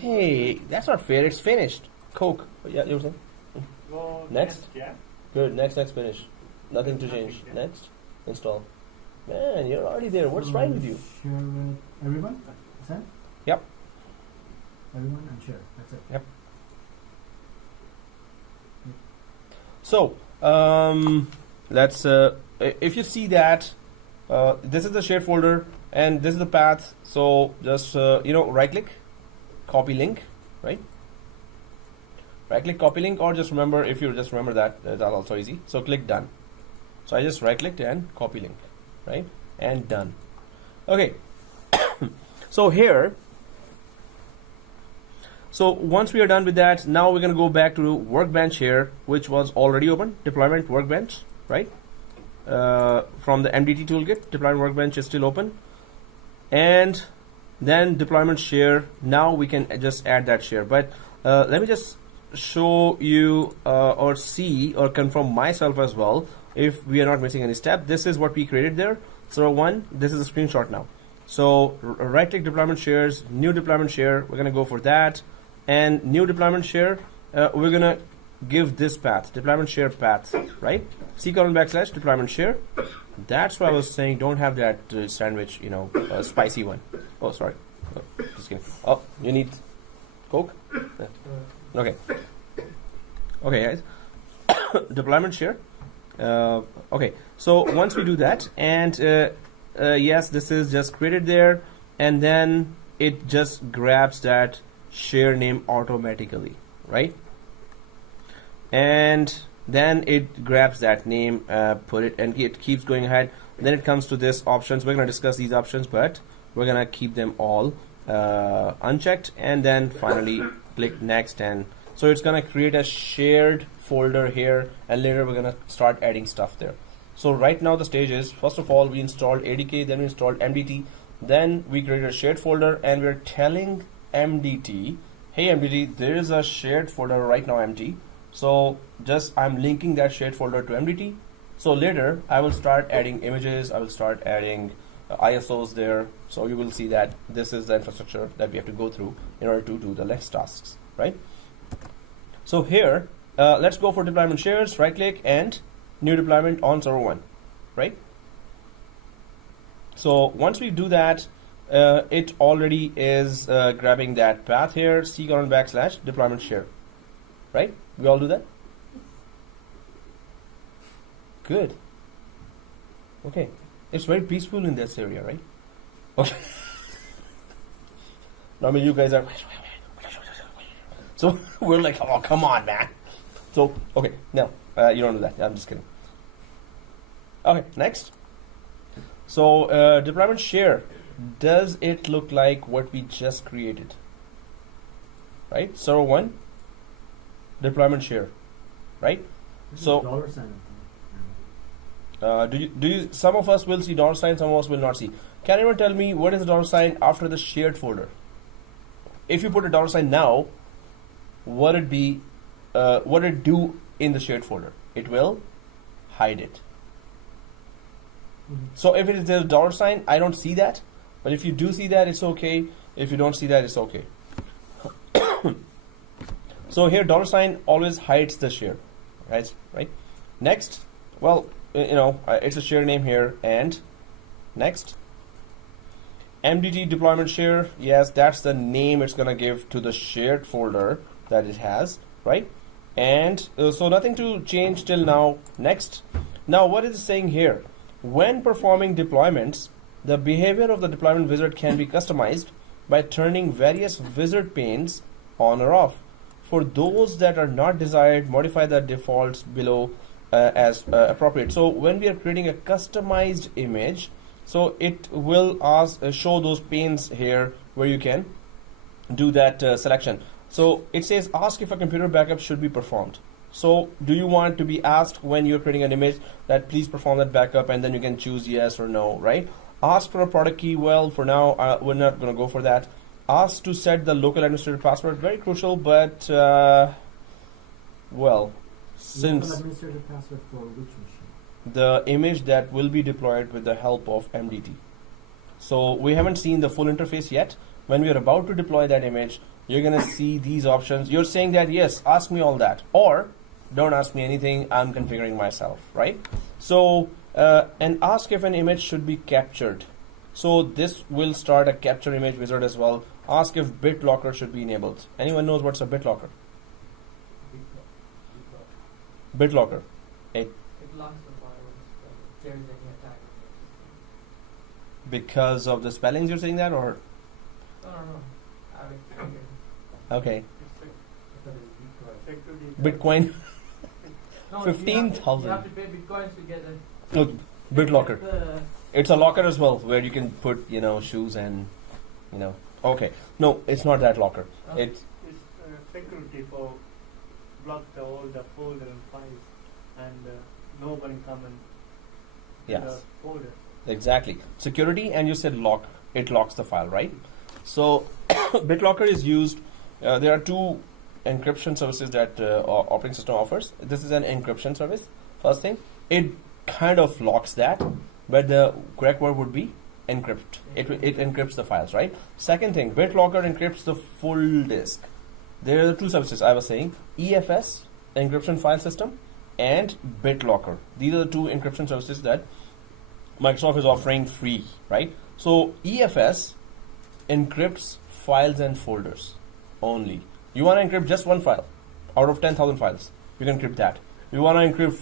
hey, that's not fair. It's finished. Coke. Yeah, you were saying? Well, Next? Yeah. Good. Next, finish. Nothing to change. Next, install. Man, you're already there. What's right with you? Share with everyone. Send. Yep. Everyone and share. That's it. Yep. So let's. If you see that, this is the shared folder and this is the path. So just right click, copy link, right? Right click, copy link, or just remember, if you just remember that, that's also easy. So click done. So I just right clicked and copy link, right? And done. Okay. So here, so once we are done with that, now we're going to go back to workbench here, which was already open, deployment workbench, right? From the MDT toolkit, deployment workbench is still open. And then deployment share. Now we can just add that share, but let me just show you or see or confirm myself as well if we are not missing any step. This is what we created there. So one, this is a screenshot now. So right click deployment shares, new deployment share. We're gonna go for that, and new deployment share. We're gonna give this path, deployment share path, right? C:\/ deployment share. That's why I was saying don't have that sandwich, spicy one. Oh, sorry. Oh, just kidding. Oh, you need Coke? Yeah. Okay. Okay, guys. Deployment share. Okay, so once we do that, and yes, this is just created there, and then it just grabs that share name automatically, right? And then it grabs that name, put it, and it keeps going ahead. Then it comes to this options. We're going to discuss these options, but we're going to keep them all unchecked, and then finally click next. And so it's going to create a shared folder here, and later we're going to start adding stuff there. So right now the stage is, first of all, we installed ADK, then we installed MDT, then we created a shared folder, and we're telling MDT, hey MDT, there is a shared folder right now empty. So just I'm linking that shared folder to MDT. So later I will start adding images, I will start adding ISOs there. So you will see that this is the infrastructure that we have to go through in order to do the next tasks, right? So here, let's go for deployment shares, right click and new deployment on server 1, right? So once we do that, it already is grabbing that path here, C:\/ deployment share, right? We all do that? Good. Okay. It's very peaceful in this area, right? Okay. Normally you guys are... So we're like, oh, come on, man. So, okay, no, you don't do that. I'm just kidding. Okay, next. So, deployment share. Does it look like what we just created? Right? Server 1. Deployment share, right? So do you some of us will see $, some of us will not see. Can anyone tell me what is the $, after the shared folder? If you put a $, now, what it be, what it do in the shared folder? It will hide it. So if it is the $, I don't see that, but if you do see that, it's okay. If you don't see that, it's okay. So here $, always hides the share, right? Next, well, it's a share name here, and next, MDT deployment share. Yes, that's the name it's gonna give to the shared folder that it has, right? And so nothing to change till now. Next, now what is it saying here? When performing deployments, the behavior of the deployment wizard can be customized by turning various wizard panes on or off. For those that are not desired, modify the defaults below as appropriate. So when we are creating a customized image, so it will show those panes here where you can do that selection. So it says ask if a computer backup should be performed. So do you want to be asked when you're creating an image that please perform that backup, and then you can choose yes or no, right? Ask for a product key. Well, for now we're not going to go for that. Ask to set the local administrator password, very crucial, but well, since local administrator password for which machine? The image that will be deployed with the help of MDT. So we haven't seen the full interface yet. When we are about to deploy that image, you're gonna see these options. You're saying that yes, ask me all that, or don't ask me anything, I'm configuring myself, right? So and ask if an image should be captured. So this will start a capture image wizard as well. Ask if BitLocker should be enabled. Anyone knows what's a BitLocker? BitLocker. It locks the file if there is any attack. Because of the spellings you're saying that, or? No. I will Okay. It's Bitcoin. No, 15,000. You have to pay bitcoins to get it. Look, BitLocker. It's a locker as well, where you can put, shoes and, Okay. No, it's not that locker. It's security for block all the folder and files, and no one come and yes, the folder. exactly. Security, and you said lock. It locks the file, right? So BitLocker is used. There are two encryption services that operating system offers. This is an encryption service. First thing, it kind of locks that, but the correct word would be encrypt. It encrypts the files, right? Second thing, BitLocker encrypts the full disk. There are the two services I was saying: EFS, encryption file system, and BitLocker. These are the two encryption services that Microsoft is offering free, right? So EFS encrypts files and folders only. You want to encrypt just one file out of 10,000 files, you can encrypt that. You want to encrypt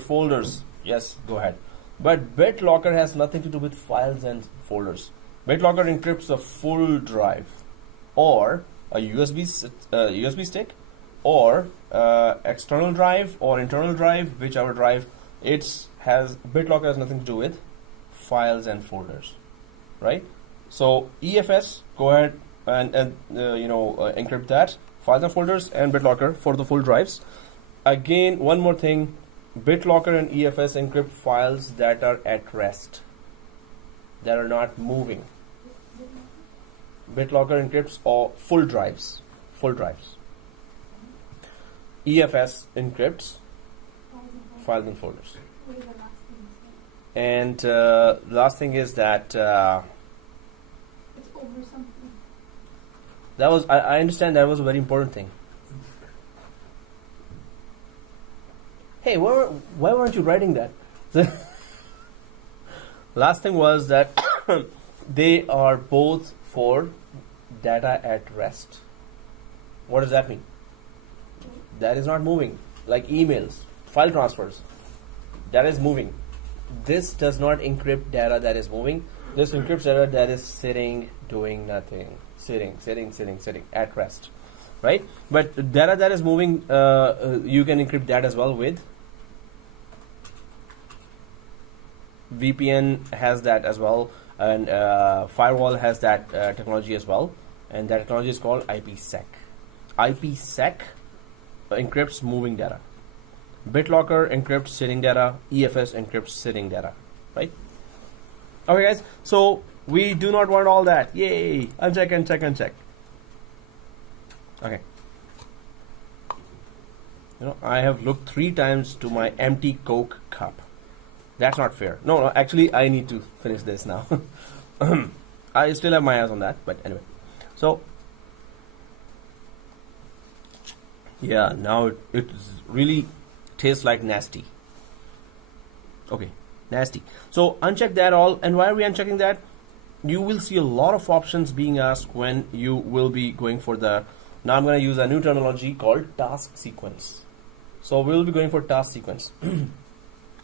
folders, yes, go ahead. But BitLocker has nothing to do with files and folders. BitLocker encrypts a full drive, or a USB stick, or external drive or internal drive, whichever drive. BitLocker has nothing to do with files and folders, right? So EFS, go ahead and encrypt that, files and folders, and BitLocker for the full drives. Again, one more thing, BitLocker and EFS encrypt files that are at rest, that are not moving. BitLocker encrypts all full drives. EFS encrypts files and folders. And the last thing is that It's over something. that was I understand that was a very important thing. Hey, why weren't you writing that? Last thing was that they are both for data at rest. What does that mean? That is not moving, like emails, file transfers. That is moving. This does not encrypt data that is moving. This encrypts data that is sitting, doing nothing, sitting at rest, right? But data that is moving, you can encrypt that as well with VPN has that as well, and firewall has that technology as well, and that technology is called IPsec. IPsec encrypts moving data. BitLocker encrypts sitting data. EFS encrypts sitting data, right? Okay, guys. So we do not want all that. Yay! Uncheck. Okay. I have looked 3 times to my empty Coke cup. That's not fair. No, actually, I need to finish this now. I still have my eyes on that, but anyway. So, yeah, now it really tastes like nasty. Okay, nasty. So, uncheck that all. And why are we unchecking that? You will see a lot of options being asked when you will be going for the... Now, I'm going to use a new terminology called task sequence. So, we'll be going for task sequence.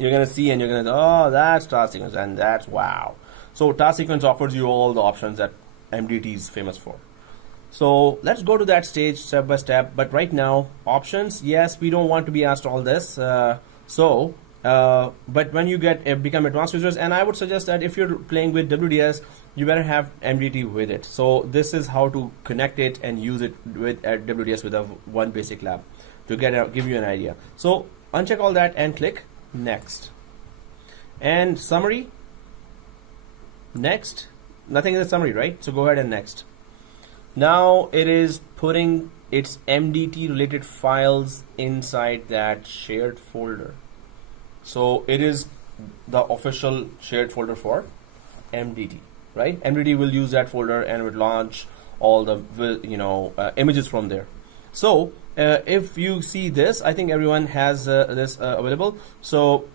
You're going to see and you're going to oh, that's task sequence and that's wow. So task sequence offers you all the options that MDT is famous for. So let's go to that stage step by step. But right now, options, yes, we don't want to be asked all this. But when you become advanced users, and I would suggest that if you're playing with WDS, you better have MDT with it. So this is how to connect it and use it with WDS with one basic lab to give you an idea. So uncheck all that and click next. And summary, next. Nothing in the summary, right? So go ahead and next. Now it is putting its MDT related files inside that shared folder. So it is the official shared folder for MDT, right? MDT will use that folder and will launch all the images from there. So if you see this, I think everyone has this available. So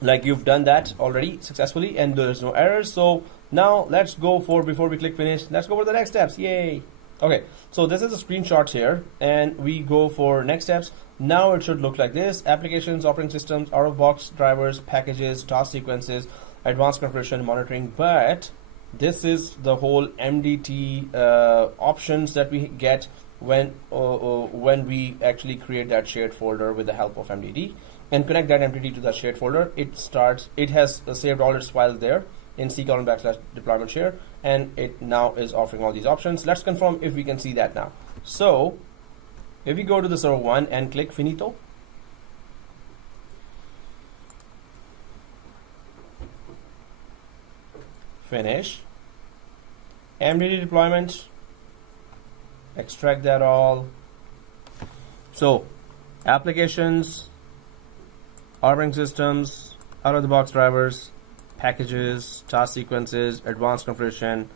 like you've done that already successfully and there's no errors. So now let's go before we click finish, let's go for the next steps. Yay. Okay, so this is the screenshots here and we go for next steps. Now it should look like this: applications, operating systems, out of box drivers, packages, task sequences, advanced configuration, monitoring. But this is the whole MDT options that we get when we actually create that shared folder with the help of MDT and connect that MDT to that shared folder. It has saved all its files there in c:/deployment share, and it now is offering all these options. Let's confirm if we can see that now. So if we go to the server 1 and click finito, finish, MDT deployment, extract that all. So applications, operating systems, out of the box drivers, packages, task sequences, advanced configuration,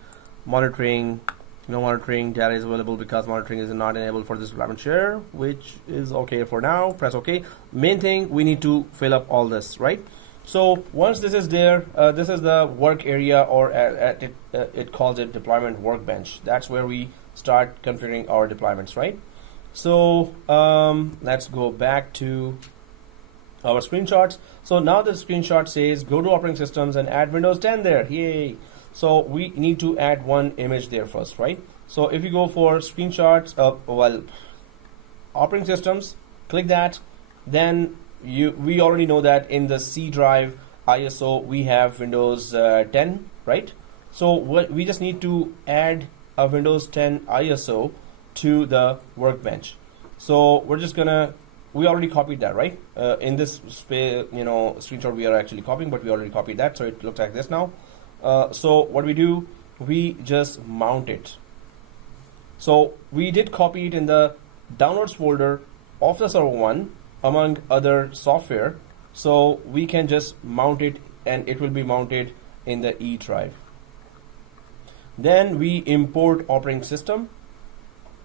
monitoring. No monitoring data is available because monitoring is not enabled for this deployment share, which is okay for now. Press OK. Main thing, we need to fill up all this, right? So once this is there, this is the work area, or it calls it deployment workbench. That's where we start configuring our deployments, right? So let's go back to our screenshots. So now the screenshot says go to operating systems and add Windows 10 there. Yay! So we need to add one image there first, right? So if you go for screenshots of, well, operating systems, click that. Then we already know that in the C drive ISO we have Windows 10, right? So we just need to add a Windows 10 ISO to the workbench. So we're just gonna, we already copied that, right? In this screenshot we are actually copying, but we already copied that, so it looks like this now. So what we do, we just mount it. So we did copy it in the downloads folder of the server one among other software. So we can just mount it, and it will be mounted in the E drive. Then we import operating system.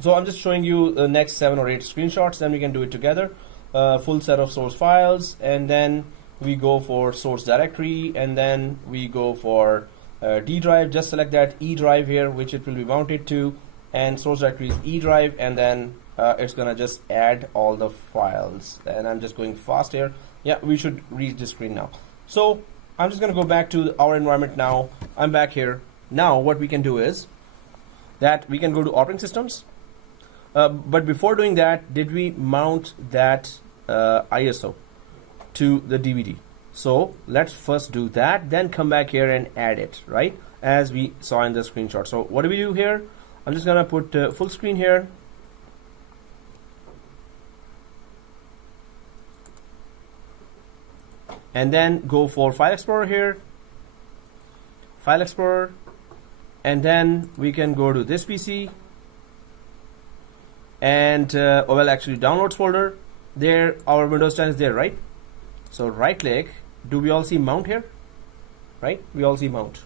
So I'm just showing you the next 7 or 8 screenshots, then we can do it together. Full set of source files, and then we go for source directory, and then we go for D drive. Just select that E drive here, which it will be mounted to, and source directory is E drive, and then it's gonna just add all the files. And I'm just going fast here. Yeah, we should reach the screen now. So I'm just gonna go back to our environment now. I'm back here. Now what we can do is that we can go to operating systems. But before doing that, did we mount that ISO to the DVD? So let's first do that, then come back here and add it, right? As we saw in the screenshot. So what do we do here? I'm just gonna put full screen here. And then go for File Explorer here. File Explorer. And then we can go to this PC. And well, actually downloads folder. There our Windows 10 is there, right? So right click. Do we all see mount here? Right? We all see mount,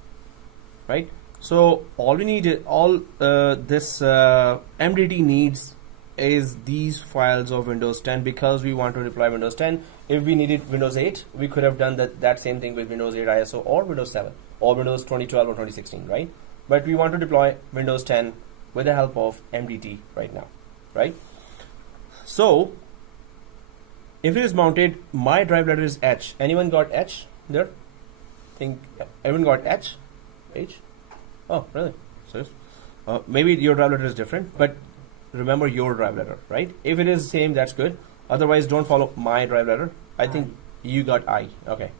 right? So all we need is this MDT needs is these files of Windows 10, because we want to deploy Windows 10. If we needed Windows 8, we could have done that same thing with Windows 8 ISO or Windows 7 or Windows 2012 or 2016, right? But we want to deploy Windows 10 with the help of MDT right now, right? So if it is mounted, my drive letter is H. Anyone got H there? Think everyone got H? H? Oh, really? Serious? Maybe your drive letter is different, but remember your drive letter, right? If it is the same, that's good. Otherwise, don't follow my drive letter. I think you got I. Okay.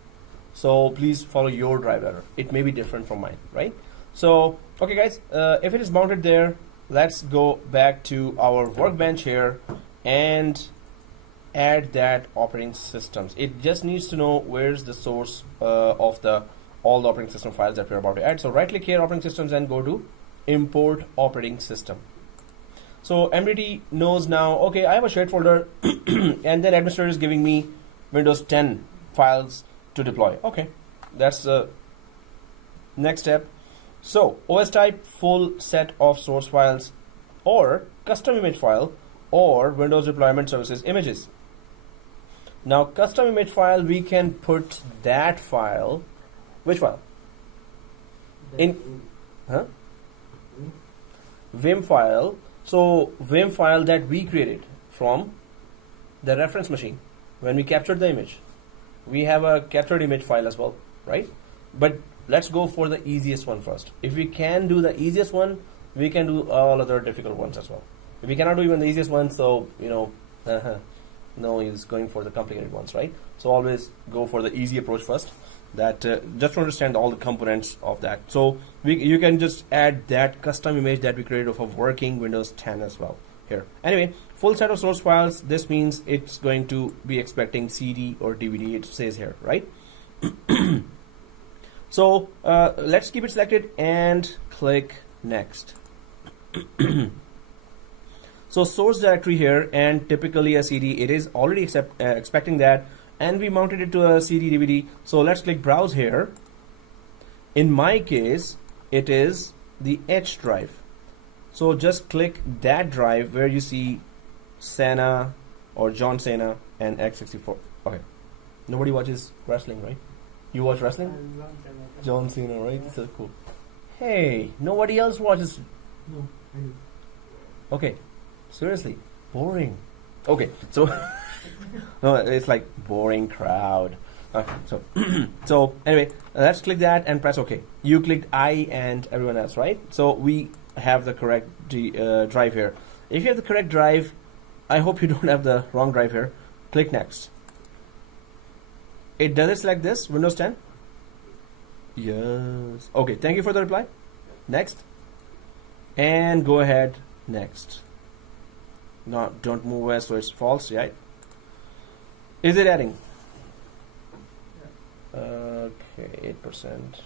So please follow your drive letter. It may be different from mine, right? So, okay guys, if it is mounted there, let's go back to our workbench here and add that operating systems. It just needs to know where's the source of all the operating system files that we're about to add. So right click here, operating systems, and go to import operating system. So MDT knows now, okay, I have a shared folder and then administrator is giving me Windows 10 files to deploy. Okay, that's the next step. So OS type, full set of source files, or custom image file, or Windows deployment services images. Now custom image file, we can put that file, which file? In Vim file. So Vim file that we created from the reference machine when we captured the image. We have a captured image file as well, right? But let's go for the easiest one first. If we can do the easiest one, we can do all other difficult ones as well. If we cannot do even the easiest one, so no use going for the complicated ones, right? So always go for the easy approach first. That just to understand all the components of that. So you can just add that custom image that we created of a working Windows 10 as well here. Anyway, full set of source files. This means it's going to be expecting CD or DVD. It says here, right? So let's keep it selected and click next. So source directory here, and typically a CD, it is already expecting that, and we mounted it to a CD DVD. So let's click browse here. In my case, it is the H drive. So just click that drive where you see Cena or John Cena and X64. Okay, nobody watches wrestling, right? You watch wrestling? John Cena, right? So cool. Hey, nobody else watches. No, I do. Okay, seriously, boring. Okay, so no, it's like boring crowd. Okay, so so anyway, let's click that and press OK. You clicked I and everyone else, right? So we have the correct drive here. If you have the correct drive, I hope you don't have the wrong drive here. Click next. It does it select this Windows 10? Yes. Okay, thank you for the reply. Next. And go ahead, next. No, don't move as so it's false, right? Is it adding? Okay, 8%.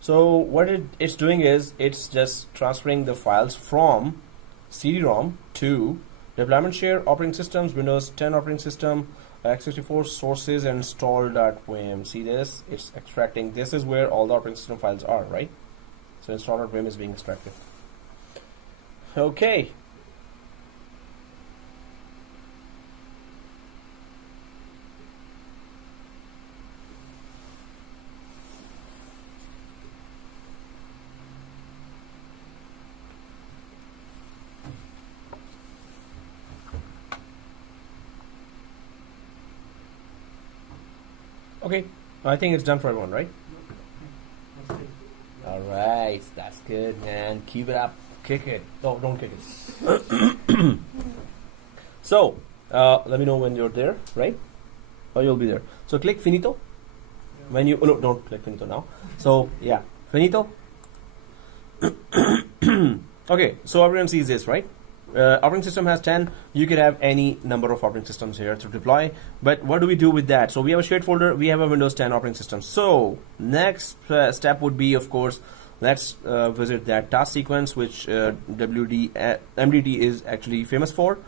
So what it's doing is it's just transferring the files from CD-ROM to deployment share, operating systems, Windows 10 operating system, x64 sources, and install.wim. See this? It's extracting. This is where all the operating system files are, right? So install.wim is being extracted. Okay. Okay, I think it's done for everyone, right? All right, that's good, man. Keep it up. Kick it. No, don't kick it. So, let me know when you're there, right? Or you'll be there. So click finito. When you, oh, no, don't click finito now. So, yeah, finito. Okay, so everyone sees this, right? Operating system has 10. You could have any number of operating systems here to deploy. But what do we do with that? So we have a shared folder. We have a Windows 10 operating system. So next step would be, of course, let's visit that task sequence, which MDT is actually famous for.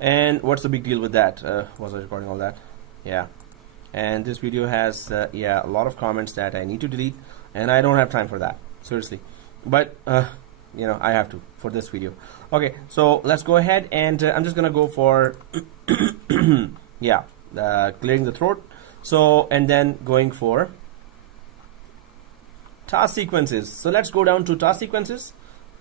And what's the big deal with that? Was I recording all that? Yeah. And this video has a lot of comments that I need to delete, and I don't have time for that, seriously. But you know, I have to for this video. Okay, so let's go ahead, and I'm just gonna go for clearing the throat. So, and then going for task sequences. So let's go down to task sequences,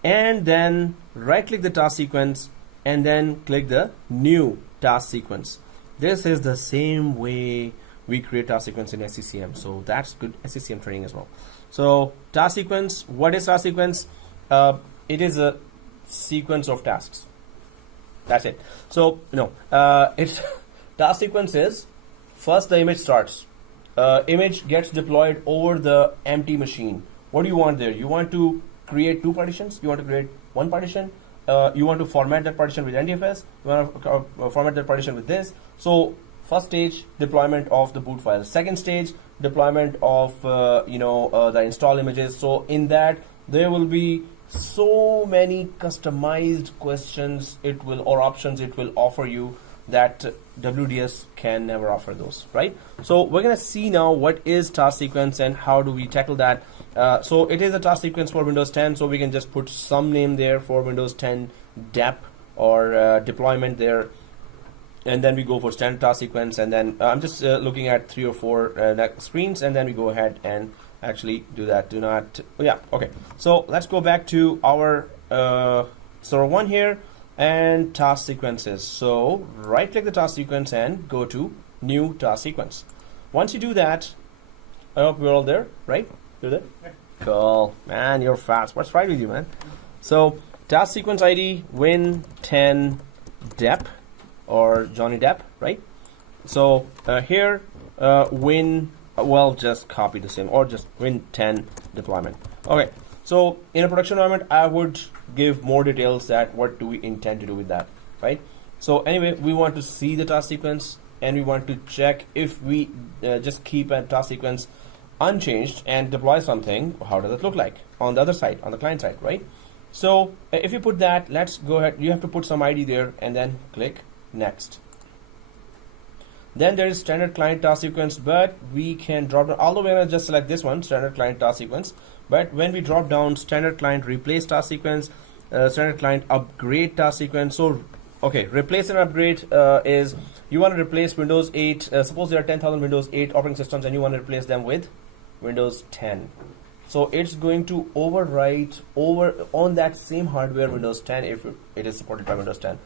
and then right click the task sequence, and then click the new task sequence. This is the same way we create task sequence in SCCM, so that's good SCCM training as well. So task sequence, what is task sequence? It is a sequence of tasks. That's it. So it's task sequence is first the image starts. Image gets deployed over the empty machine. What do you want there? You want to create two partitions? You want to create one partition? You want to format that partition with NTFS? You want to format that partition with this? So first stage, deployment of the boot file. Second stage, deployment of the install images. So in that there will be so many customized questions or options it will offer you that WDS can never offer those, right? So we're gonna see now what is task sequence and how do we tackle that. So it is a task sequence for Windows 10, so we can just put some name there for Windows 10 DEP or deployment there, and then we go for standard task sequence, and then I'm just looking at 3 or 4 screens, and then we go ahead and actually do that. Do not, okay. So let's go back to our server 1 here and task sequences. So right click the task sequence and go to new task sequence. Once you do that, I hope we're all there, right? You're there? Yeah. Cool, man, you're fast. What's right with you, man? So task sequence ID Win10 Dep or Johnny Depp, right? So here just copy the same, or just Win10 deployment. Okay, so in a production environment, I would give more details that what do we intend to do with that, right? So anyway, we want to see the task sequence, and we want to check if we just keep a task sequence unchanged and deploy something, how does it look like on the other side, on the client side, right? So if you put that, let's go ahead. You have to put some ID there and then click next. Then there is standard client task sequence, but we can drop down, although we're gonna just select this one, standard client task sequence. But when we drop down standard client replace task sequence, standard client upgrade task sequence. So, okay, replace and upgrade is you want to replace Windows 8. Suppose there are 10,000 Windows 8 operating systems and you want to replace them with Windows 10. So it's going to overwrite over on that same hardware Windows 10 if it is supported by Windows 10.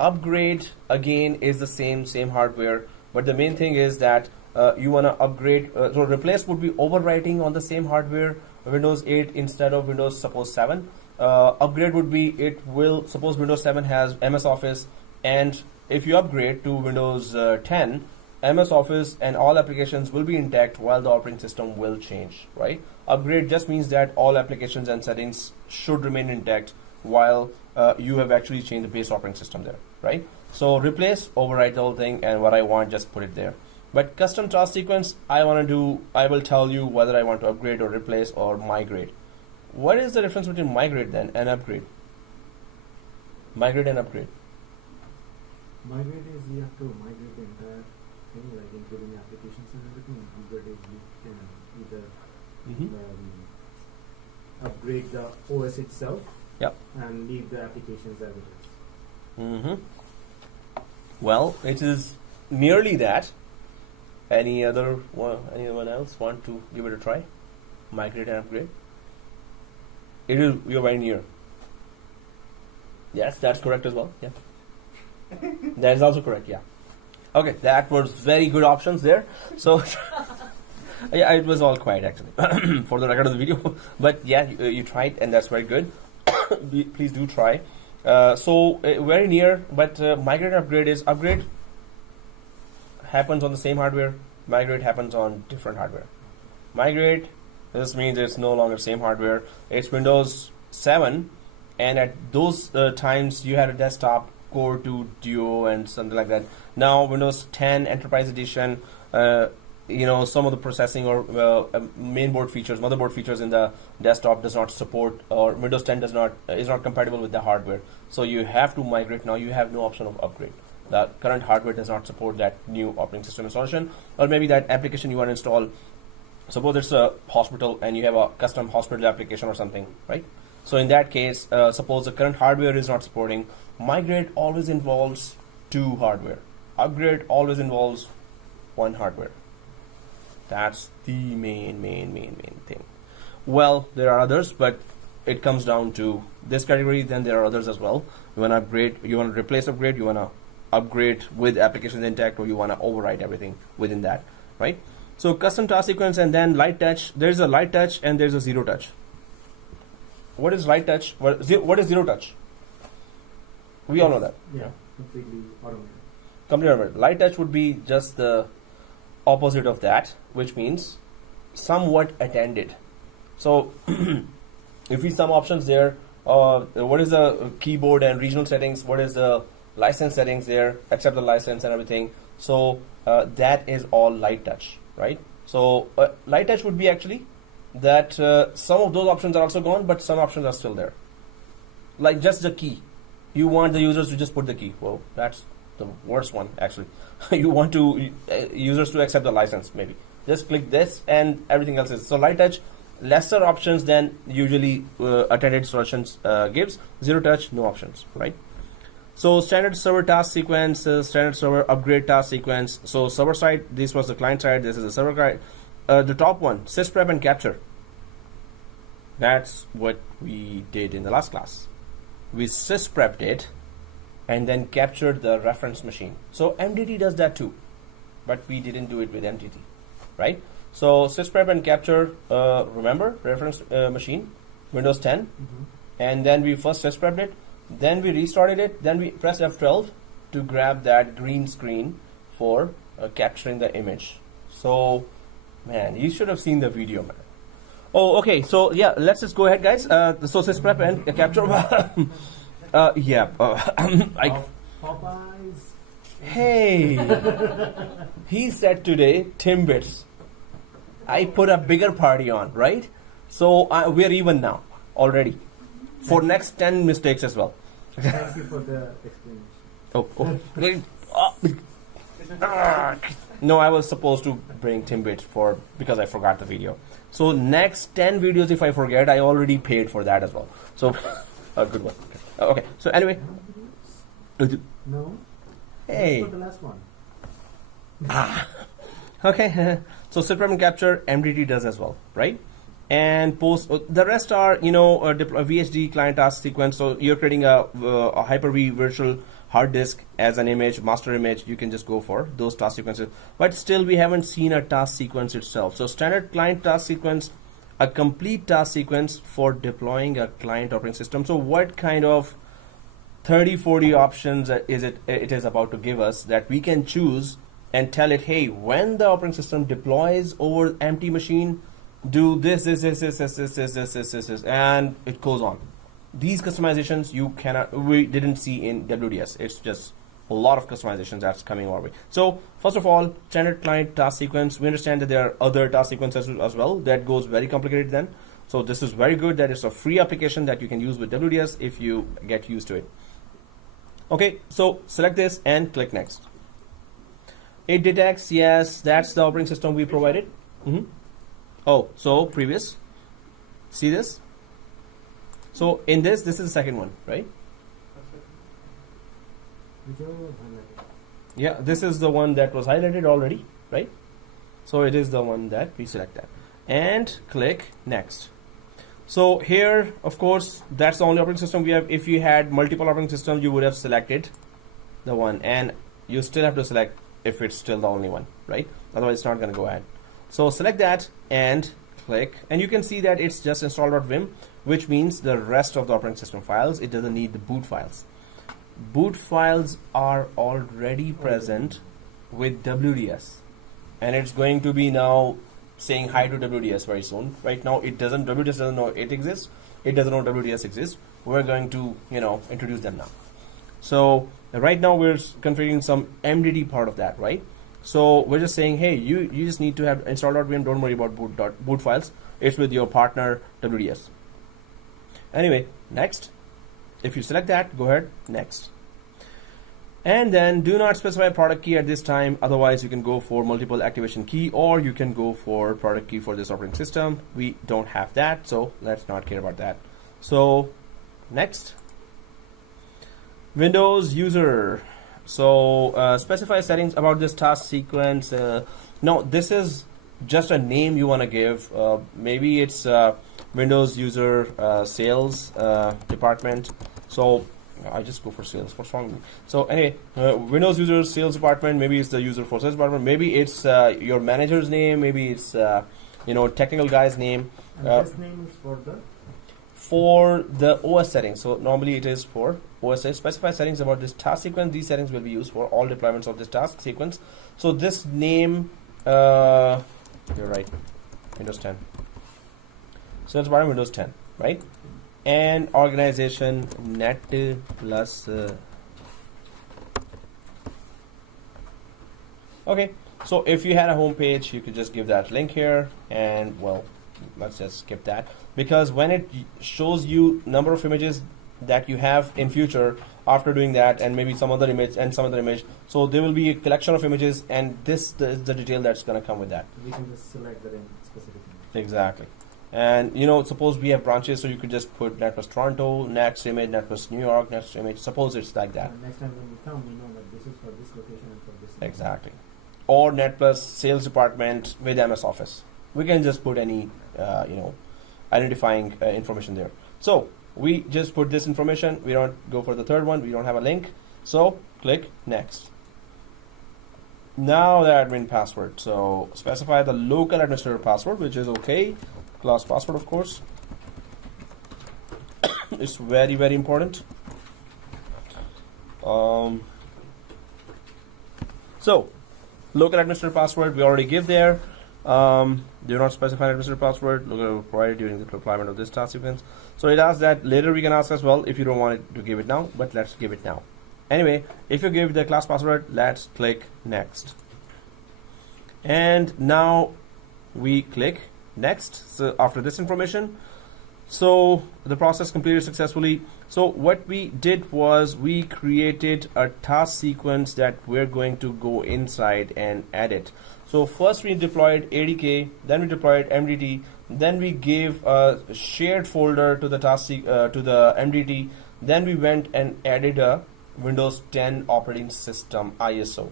Upgrade again is the same hardware, but the main thing is that you want to upgrade. So replace would be overwriting on the same hardware Windows 8 instead of Windows suppose 7. Upgrade would be it will suppose Windows 7 has MS Office, and if you upgrade to Windows 10, MS Office and all applications will be intact while the operating system will change, right? Upgrade just means that all applications and settings should remain intact while you have actually changed the base operating system there, right? So replace, overwrite the whole thing, and what I want, just put it there. But custom task sequence, I will tell you whether I want to upgrade or replace or migrate. What is the difference between migrate then and upgrade? Migrate and upgrade. Migrate is you have to migrate the entire thing, like including applications and everything. Upgrade is you can either upgrade the OS itself, Yep, and leave the applications as it is. Well, it is nearly that. Anyone else want to give it a try? Migrate and upgrade. You're very near. Yes, that's correct as well. Yeah, that is also correct. Yeah. Okay, that was very good options there. So yeah, it was all quiet actually for the record of the video. But yeah, you tried, and that's very good. Please do try. Very near, but migrate and upgrade is upgrade happens on the same hardware. Migrate happens on different hardware. Migrate, this means it's no longer same hardware. It's Windows 7, and at those times you had a desktop Core 2 Duo and something like that. Now Windows 10 Enterprise Edition, some of the processing or mainboard features, motherboard features in the desktop does not support, or Windows 10 is not compatible with the hardware. So you have to migrate now. You have no option of upgrade. The current hardware does not support that new operating system installation, or maybe that application you want to install. Suppose it's a hospital and you have a custom hospital application or something, right? So in that case, suppose the current hardware is not supporting, migrate always involves two hardware. Upgrade always involves one hardware. That's the main thing. Well, there are others, but it comes down to this category. Then there are others as well. You want to upgrade, you want to replace upgrade, you want to upgrade with applications intact, or you want to overwrite everything within that, right? So custom task sequence and then light touch. There's a light touch and there's a zero touch. What is light touch? What is zero touch? We all know that. Yeah, completely automated. Completely automated. Light touch would be just the opposite of that, which means somewhat attended. So if we some options there, what is the keyboard and regional settings? What is the license settings there? Accept the license and everything. So that is all light touch, right? So light touch would be actually that some of those options are also gone, but some options are still there. Like just the key. You want the users to just put the key. Well, that's the worst one actually. You want to users to accept the license maybe. Just click this and everything else is. So light touch, lesser options than usually attended solutions gives. Zero touch, no options, right? So standard server task sequence, standard server upgrade task sequence. So server side, this was the client side, this is the server side. The top one, sysprep and capture. That's what we did in the last class. We sysprepped it and then captured the reference machine. So MDT does that too, but we didn't do it with MDT, right? So sysprep and capture, remember, reference machine, Windows 10, and then we first sysprepped it, then we restarted it, then we pressed F12 to grab that green screen for capturing the image. So, man, you should have seen the video, man. Oh, okay, so yeah, let's just go ahead, guys. So sysprep and capture. Popeyes. Hey, he said today, Timbits. I put a bigger party on, right? So we're even now already. for next 10 mistakes as well. Thank you for the explanation. No, I was supposed to bring Timbit because I forgot the video. So next 10 videos, if I forget, I already paid for that as well. So a good one. Okay. So anyway, No. hey. For the last one. Okay. So sit rep and capture MDT does as well, right? And post the rest are a VHD client task sequence. So you're creating a Hyper-V virtual hard disk as an image, master image. You can just go for those task sequences. But still, we haven't seen a task sequence itself. So standard client task sequence, a complete task sequence for deploying a client operating system. So what kind of 30-40 options it is about to give us that we can choose and tell it, hey, when the operating system deploys over empty machine, do this, and it goes on. These customizations we didn't see in WDS. It's just a lot of customizations that's coming our way. So first of all, standard client task sequence. We understand that there are other task sequences as well. That goes very complicated then. So this is very good that it's a free application that you can use with WDS if you get used to it. Okay, so select this and click next. It detects, yes, that's the operating system we provided. Oh, so previous. See this? So in this is the second one, right? Yeah, this is the one that was highlighted already, right? So it is the one that we selected. And click next. So here, of course, that's the only operating system we have. If you had multiple operating systems, you would have selected the one. And you still have to select if it's still the only one, right? Otherwise, it's not going to go ahead. So select that and click. And you can see that it's just install.vim, which means the rest of the operating system files. It doesn't need the boot files. Boot files are already present with WDS. And it's going to be now saying hi to WDS very soon. Right now, WDS doesn't know it exists. It doesn't know WDS exists. We're going to, introduce them now. So right now we're configuring some MDT part of that, right? So we're just saying, hey, you just need to have install.vim. Don't worry about boot files. It's with your partner WDS. Anyway, next. If you select that, go ahead, next. And then do not specify product key at this time. Otherwise, you can go for multiple activation key, or you can go for product key for this operating system. We don't have that, so let's not care about that. So next. Windows user. So specify settings about this task sequence. No, this is just a name you want to give. Maybe it's Windows user sales department. So I just go for sales. What's wrong with me? So anyway, Windows user sales department. Maybe it's the user for sales department. Maybe it's your manager's name. Maybe it's technical guy's name. This name is for the OS settings. So normally it is for OS. Specify settings about this task sequence. These settings will be used for all deployments of this task sequence. So this name, you're right, Windows 10. So it's about Windows 10, right? And organization net plus. Okay, so if you had a home page, you could just give that link here, and well, let's just skip that, because when it shows you number of images that you have in future after doing that, and maybe some other image and some other image, so there will be a collection of images, and this is the detail that's going to come with that. We can just select the specific image. Exactly. And suppose we have branches, so you could just put net plus Toronto, next image, net plus New York, next image. Suppose it's like that. Next time when we come, we know that this is for this location and for this. Exactly. Or net plus sales department with MS Office. We can just put any identifying information there. So we just put this information. We don't go for the third one. We don't have a link. So click next. Now the admin password. So specify the local administrator password, which is okay. Class password, of course. It's very, very important. So local administrator password we already give there. Do not specify an administrator password provided during the deployment of this task sequence. So it asks that. Later we can ask as well if you don't want it to give it now, but let's give it now. Anyway, if you give the class password, let's click next. And now we click next. So after this information, So the process completed successfully. So what we did was we created a task sequence that we're going to go inside and edit. So first we deployed ADK, then we deployed MDT, then we gave a shared folder to the to the MDT, then we went and added a Windows 10 operating system ISO.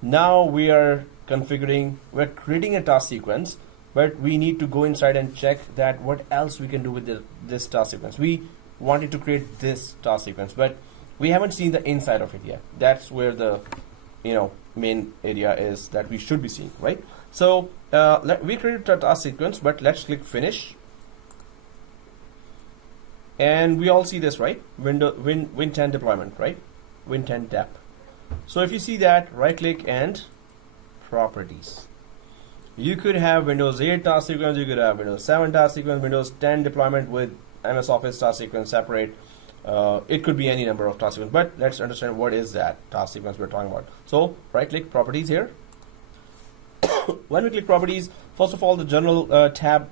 Now we are configuring, we're creating a task sequence, but we need to go inside and check that what else we can do with this task sequence. We wanted to create this task sequence, but we haven't seen the inside of it yet. That's where the main area is that we should be seeing, right? So we created a task sequence, but let's click finish. And we all see this, right? Win 10 deployment, right? Win 10 dep. So if you see that, right click and properties. You could have Windows 8 task sequence, you could have Windows 7 task sequence, Windows 10 deployment with MS Office task sequence separate. It could be any number of task sequence, but let's understand what is that task sequence we're talking about. So right click properties here. When we click properties, first of all, the general tab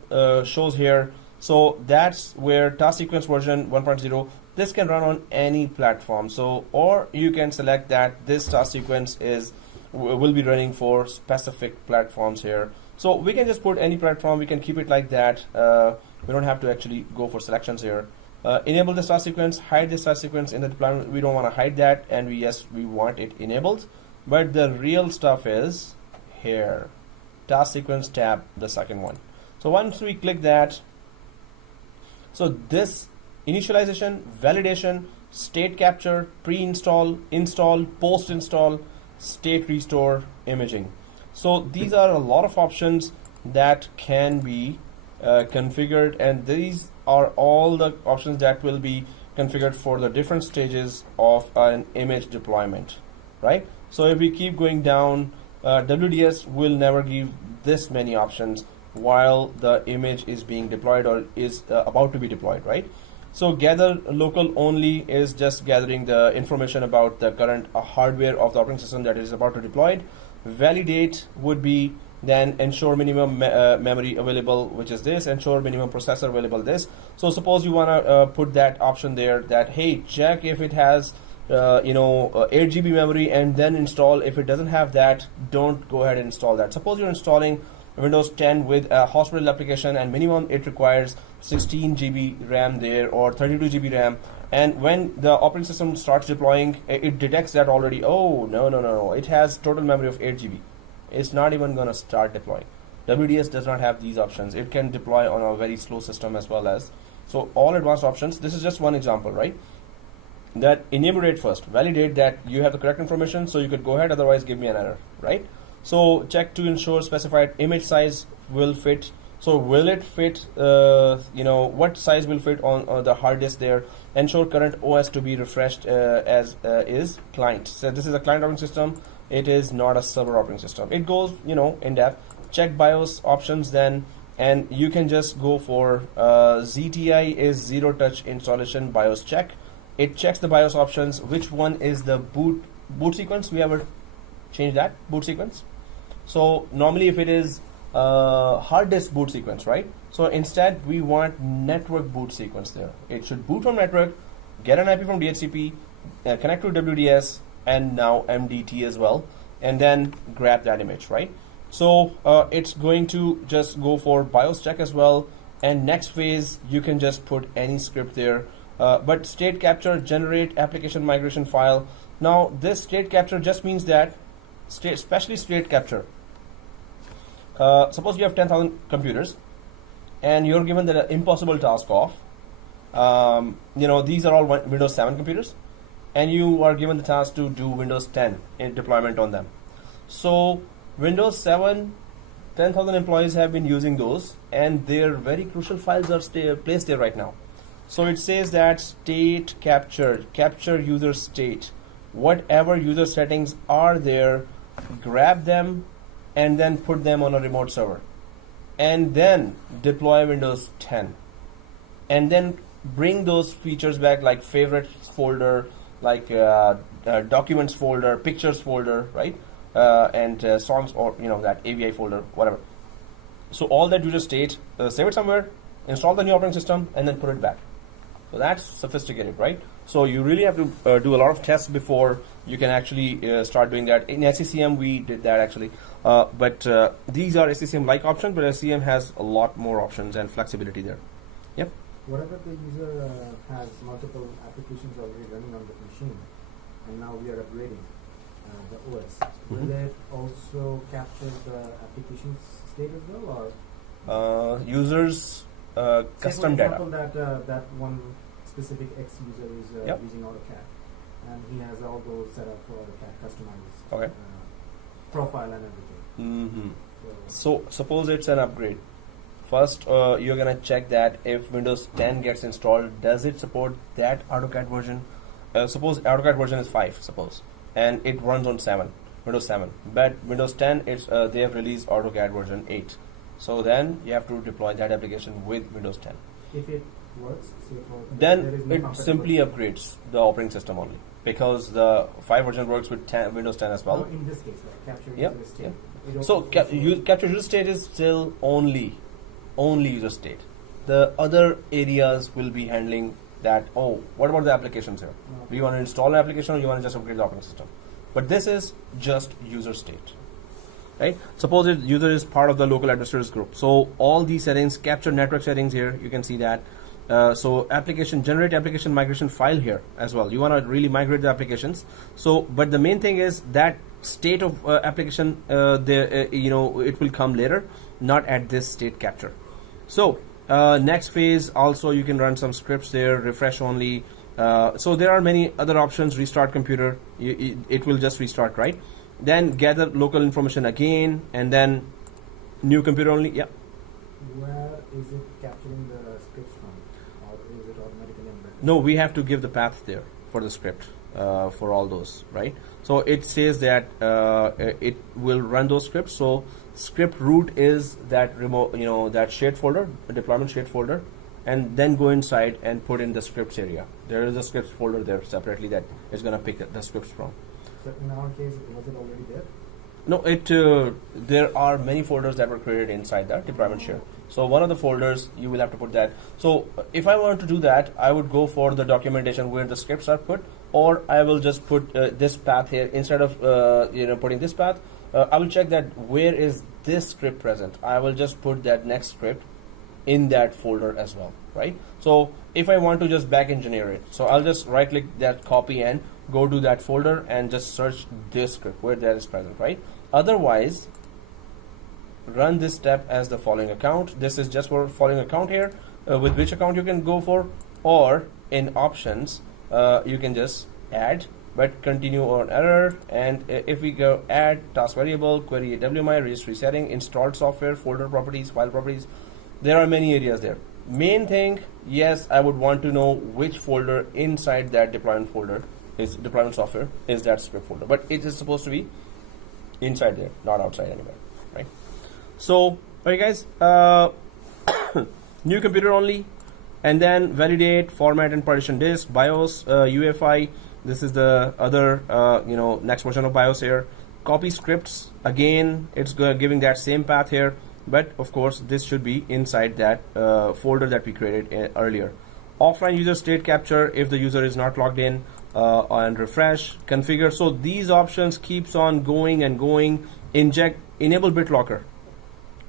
shows here. So that's where task sequence version 1.0, this can run on any platform. So, or you can select that this task sequence will be running for specific platforms here. So we can just put any platform, we can keep it like that. We don't have to actually go for selections here. Enable this task sequence, hide this task sequence in the deployment. We don't want to hide that, and we want it enabled. But the real stuff is here, task sequence tab, the second one. So once we click that, so this initialization, validation, state capture, pre-install, install, post-install, state restore, imaging. So these are a lot of options that can be configured, and these are all the options that will be configured for the different stages of an image deployment, right? So if we keep going down, WDS will never give this many options while the image is being deployed or is about to be deployed, right? So gather local only is just gathering the information about the current hardware of the operating system that is about to deploy. Validate would be then ensure minimum memory available, which is this, ensure minimum processor available, this. So suppose you want to put that option there that, hey, check if it has 8 GB memory and then install. If it doesn't have that, don't go ahead and install that. Suppose you're installing Windows 10 with a hospital application and minimum it requires 16 GB RAM there or 32 GB RAM, and when the operating system starts deploying, it detects that already. Oh, no, it has total memory of 8 GB. It's not even going to start deploying. WDS does not have these options. It can deploy on a very slow system as well as. So all advanced options, this is just one example, right? That enumerate first, validate that you have the correct information, so you could go ahead, otherwise give me an error, right? So check to ensure specified image size will fit. So will it fit, what size will fit on the hard disk there? Ensure current OS to be refreshed as is client. So this is a client operating system. It is not a server operating system. It goes, in depth. Check BIOS options then, and you can just go for ZTI is zero touch installation BIOS check. It checks the BIOS options. Which one is the boot sequence? We ever change that boot sequence? So normally if it is hard disk boot sequence, right? So instead we want network boot sequence there. It should boot from network, get an IP from DHCP, connect to WDS, and now MDT as well, and then grab that image, right? So it's going to just go for BIOS check as well, and next phase you can just put any script there, but state capture, generate application migration file. Now this state capture just means that especially state capture, suppose you have 10,000 computers and you're given the impossible task of these are all Windows 7 computers, and you are given the task to do Windows 10 in deployment on them. So Windows 7, 10,000 employees have been using those, and their very crucial files are placed there right now. So it says that state capture user state, whatever user settings are there, grab them and then put them on a remote server, and then deploy Windows 10, and then bring those features back, like favorites folder, like documents folder, pictures folder, right? And songs, or that AVI folder, whatever. So all that user state, save it somewhere, install the new operating system, and then put it back. So that's sophisticated, right? So you really have to do a lot of tests before you can actually start doing that. In SCCM, we did that actually. But these are SCCM-like options, but SCCM has a lot more options and flexibility there. Yep. Whatever the user has multiple applications already running on the machine, and now we are upgrading the OS. Will it also capture the application state as well, or Users custom say for data. example, that one specific X user is Yep. using AutoCAD, and he has all those set up for AutoCAD, customized Okay. profile and everything. Mm-hmm. So, So suppose it's an upgrade. First, you're gonna check that if Windows 10 gets installed, does it support that AutoCAD version? Suppose AutoCAD version is 5, suppose, and it runs on 7, Windows 7. But Windows 10, they have released AutoCAD version 8. So then you have to deploy that application with Windows 10. if it works, say for Then there is no it compatibility. simply upgrades the operating system only, because the 5 version works with Windows 10 as well. No, in this case, like capturing Yep, user state. yep. It So also capture user state is still only user state. The other areas will be handling that. Oh, what about the applications here? Do you want to install an application, or you want to just upgrade the operating system? But this is just user state, right? Suppose user is part of the local administrators group. So all these settings, capture network settings here. You can see that. So generate application migration file here as well. You want to really migrate the applications. So, but the main thing is that state of application, it will come later, not at this state capture. So next phase, also you can run some scripts there, refresh only. So there are many other options. Restart computer, it will just restart, right? Then gather local information again, and then new computer only. Yeah. Where is it capturing the scripts from, or is it automatically embedded? No, we have to give the path there for the script for all those, right? So it says that it will run those scripts. So script root is that remote, that shared folder, deployment shared folder, and then go inside and put in the scripts area. There is a scripts folder there separately that is going to pick the scripts from. So in our case, was it already there? No, there are many folders that were created inside that deployment share. So one of the folders, you will have to put that. So if I want to do that, I would go for the documentation where the scripts are put, or I will just put this path here instead of putting this path. I will check that where is this script present. I will just put that next script in that folder as well, right? So if I want to just back engineer it, so I'll just right click that copy and go to that folder and just search this script where that is present, right? Otherwise, run this step as the following account. This is just for following account here, with which account you can go for, or in options, you can just add, but continue on error. And if we go add task variable, query WMI, registry setting, installed software, folder properties, file properties, there are many areas there. Main thing, yes, I would want to know which folder inside that deployment folder is deployment software is that script folder, but it is supposed to be inside there, not outside anywhere, right? So, alright guys, new computer only, and then validate, format and partition disk, BIOS, UEFI. This is the other, next version of BIOS here. Copy scripts, again, it's giving that same path here, but of course, this should be inside that folder that we created earlier. Offline user state capture if the user is not logged in, and refresh, configure. So these options keeps on going and going. Inject, enable BitLocker,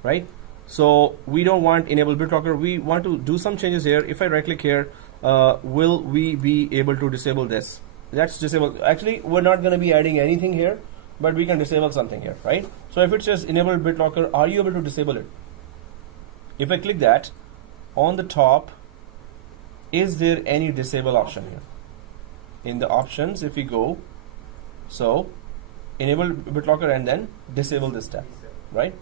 right? So we don't want enable BitLocker. We want to do some changes here. If I right click here, will we be able to disable this? That's disabled. Actually, we're not going to be adding anything here, but we can disable something here, right? So if it says enable BitLocker, are you able to disable it? If I click that, on the top, is there any disable option here? In the options, if we go, so enable BitLocker and then disable this tab, right?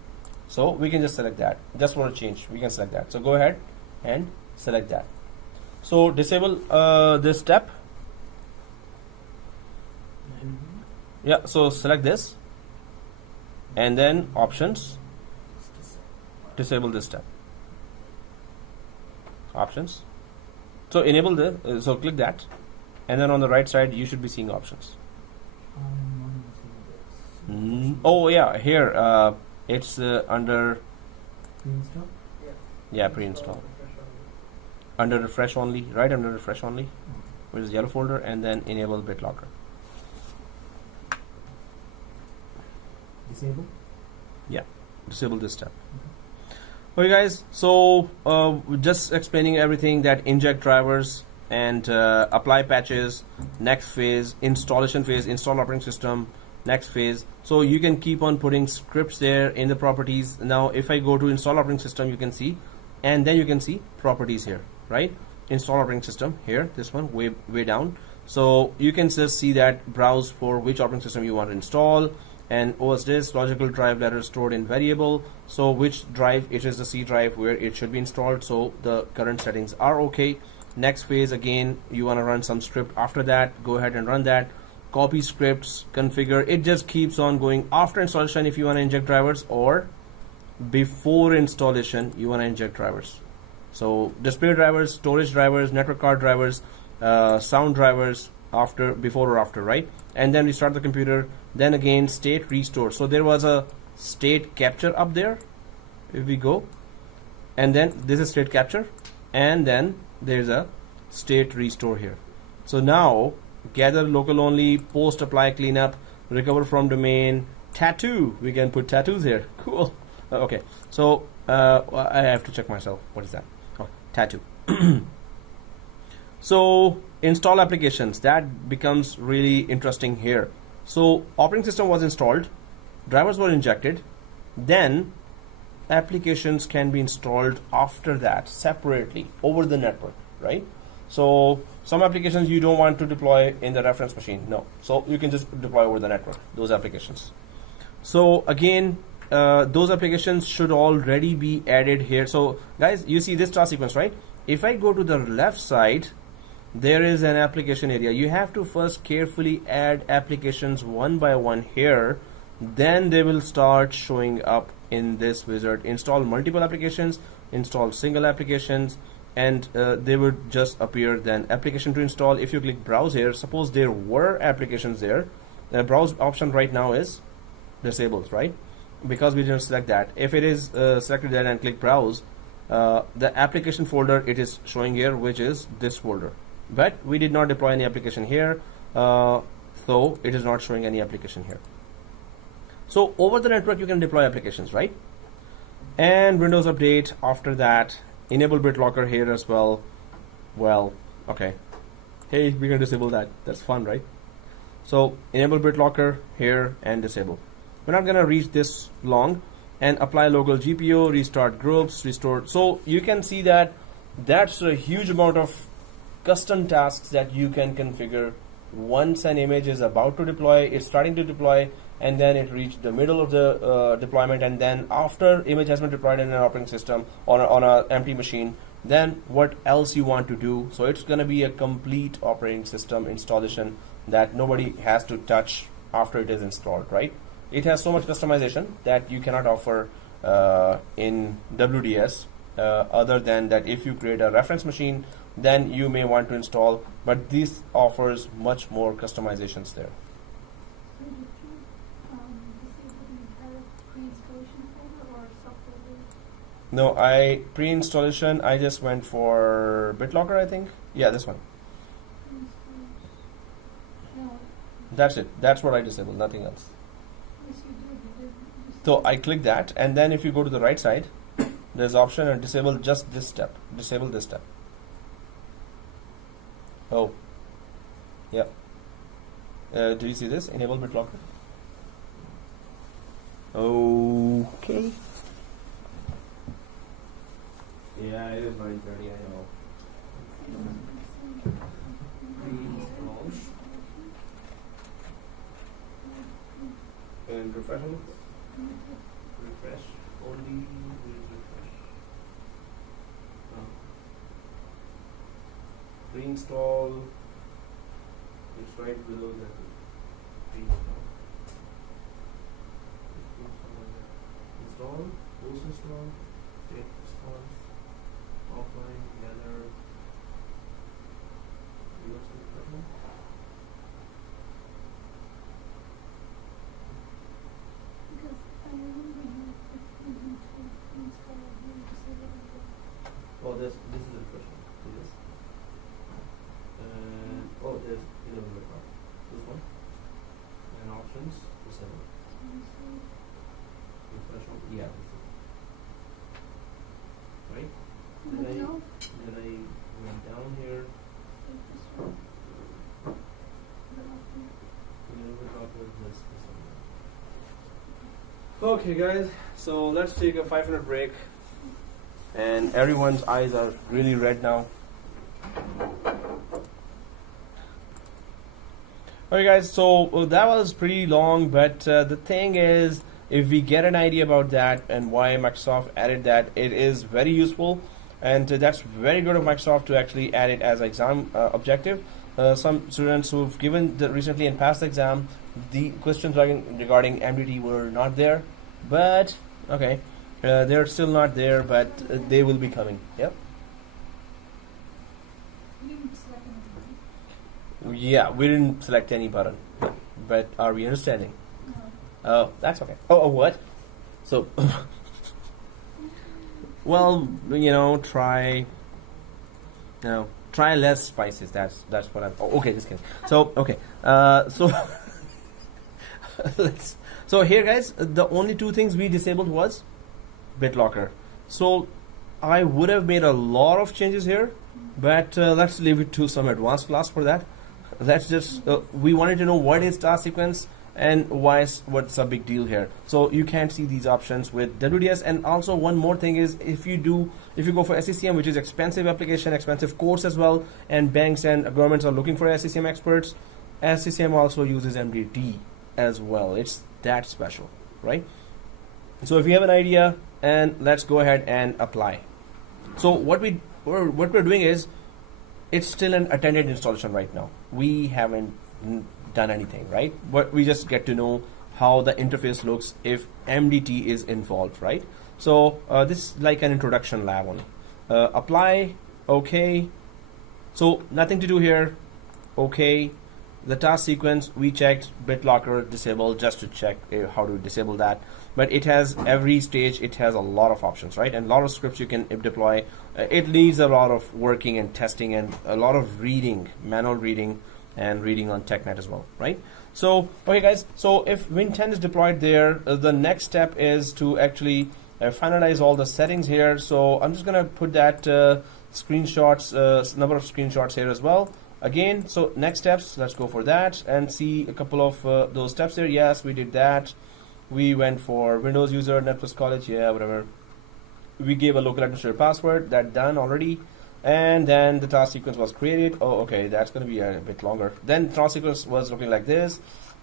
So we can just select that. Just for a change, we can select that. So go ahead and select that. So disable this step. Yeah, so select this and then options, disable this step. Options. So enable the, so click that, and then on the right side you should be seeing options. Oh yeah, here it's under Pre-install? yeah, pre-install. under refresh only, right under refresh only, which is yellow folder, and then enable BitLocker. Disable. Disable this step. Okay guys, so just explaining everything, that inject drivers and apply patches, next phase, installation phase, install operating system, next phase. So you can keep on putting scripts there in the properties. Now if I go to install operating system, you can see, and then you can see properties here, right? Install operating system here, this one way down. So you can just see that, browse for which operating system you want to install, and OS disk logical drive letter stored in variable. So which drive, it is the C drive where it should be installed. So the current settings are okay. Next phase, again, you want to run some script after that, go ahead and run that. Copy scripts, configure. It just keeps on going after installation if you want to inject drivers, or before installation you want to inject drivers. So display drivers, storage drivers, network card drivers, sound drivers, after, before or after, right? And then restart the computer. Then again state restore. So there was a state capture up there, if we go, and then this is state capture, and then there's a state restore here. So now gather local only, post apply cleanup, recover from domain, tattoo, we can put tattoos here. Cool. Okay, so I have to check myself, what is that? Oh, tattoo. So install applications, that becomes really interesting here. So operating system was installed, drivers were injected, then applications can be installed after that separately over the network, right? So some applications you don't want to deploy in the reference machine, no, so you can just deploy over the network, those applications. So again, those applications should already be added here. So guys, you see this task sequence, right? If I go to the left side, there is an application area. You have to first carefully add applications one by one here, then they will start showing up in this wizard. Install multiple applications, install single applications, and they would just appear. Then application to install, if you click browse here, suppose there were applications there, the browse option right now is disabled, right? Because we didn't select that. If it is selected there and click browse, the application folder it is showing here, which is this folder, but we did not deploy any application here, so it is not showing any application here. So over the network you can deploy applications, right? And Windows Update, after that enable BitLocker here as well. Well, okay, hey, we can disable that, that's fun, right? So enable BitLocker here and disable. We're not gonna reach this long. And apply local GPO, restart groups, restore. So you can see that that's a huge amount of custom tasks that you can configure once an image is about to deploy, it's starting to deploy, and then it reached the middle of the deployment, and then after image has been deployed in an operating system on a empty machine, then what else you want to do. So it's going to be a complete operating system installation that nobody has to touch after it is installed, right? It has so much customization that you cannot offer in WDS, other than that if you create a reference machine, then you may want to install, but this offers much more customizations there. So did you disable the entire pre-installation folder or subfolder? No, I pre-installation, I just went for BitLocker, I think. Yeah, this one. No, That's it. That's what I disabled, nothing else. yes you did. You did. So I click that, and then if you go to the right side, there's option and disable just this step. Disable this step. Oh, yeah. Do you see this? Enable BitLocker. Okay. Yeah, it is 9:30. I know. And refresh on it. Refresh only. Refresh. Reinstall. It's right below the reinstall. Install. Post install. State response. Offline. Gather. Because I remember you put me into install and you disabled it. Oh, this is the refresh. then I went down here. Okay guys, so let's take a 5-minute break, and everyone's eyes are really red now. Okay guys, so that was pretty long, but the thing is, if we get an idea about that and why Microsoft added that, it is very useful, and that's very good of Microsoft to actually add it as exam objective. Some students who've given the recently and passed the exam, the questions regarding MDT were not there, but okay, they're still not there, but they will be coming. Yep. You didn't select anything. Yeah, we didn't select any button, but are we understanding? No. Oh, that's okay. Oh, what? So, well, try less spices. That's what I'm. Oh, okay, just kidding. So, okay, so So here, guys, the only two things we disabled was BitLocker. So I would have made a lot of changes here, but let's leave it to some advanced class for that. Let's just we wanted to know what is task sequence and what's a big deal here. So you can't see these options with WDS. And also one more thing is, if you go for SCCM, which is expensive application, expensive course as well, and banks and governments are looking for SCCM experts, SCCM also uses MDT as well. It's that special, right? So if you have an idea, and let's go ahead and apply. So what we're doing is, it's still an attended installation right now. We haven't done anything, right? But we just get to know how the interface looks if MDT is involved, right? So this is like an introduction lab only. Apply, okay. So nothing to do here, okay. The task sequence, we checked BitLocker disabled just to check how to disable that. But it has every stage, it has a lot of options, right? And a lot of scripts you can deploy. It needs a lot of working and testing and a lot of reading, manual reading, and reading on TechNet as well, right? So, okay guys, so if Win10 is deployed there, the next step is to actually finalize all the settings here. So I'm just gonna put that screenshots, number of screenshots here as well. Again, so next steps, let's go for that and see a couple of those steps there. Yes, we did that. We went for Windows user, Netflix College, yeah, whatever. We gave a local administrator password, that done already. And then the task sequence was created. Oh, okay, that's going to be a bit longer. Then task sequence was looking like this.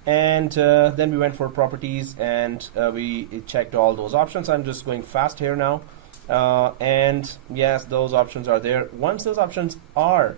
And then we went for properties and we checked all those options. I'm just going fast here now. And yes, those options are there. Once those options are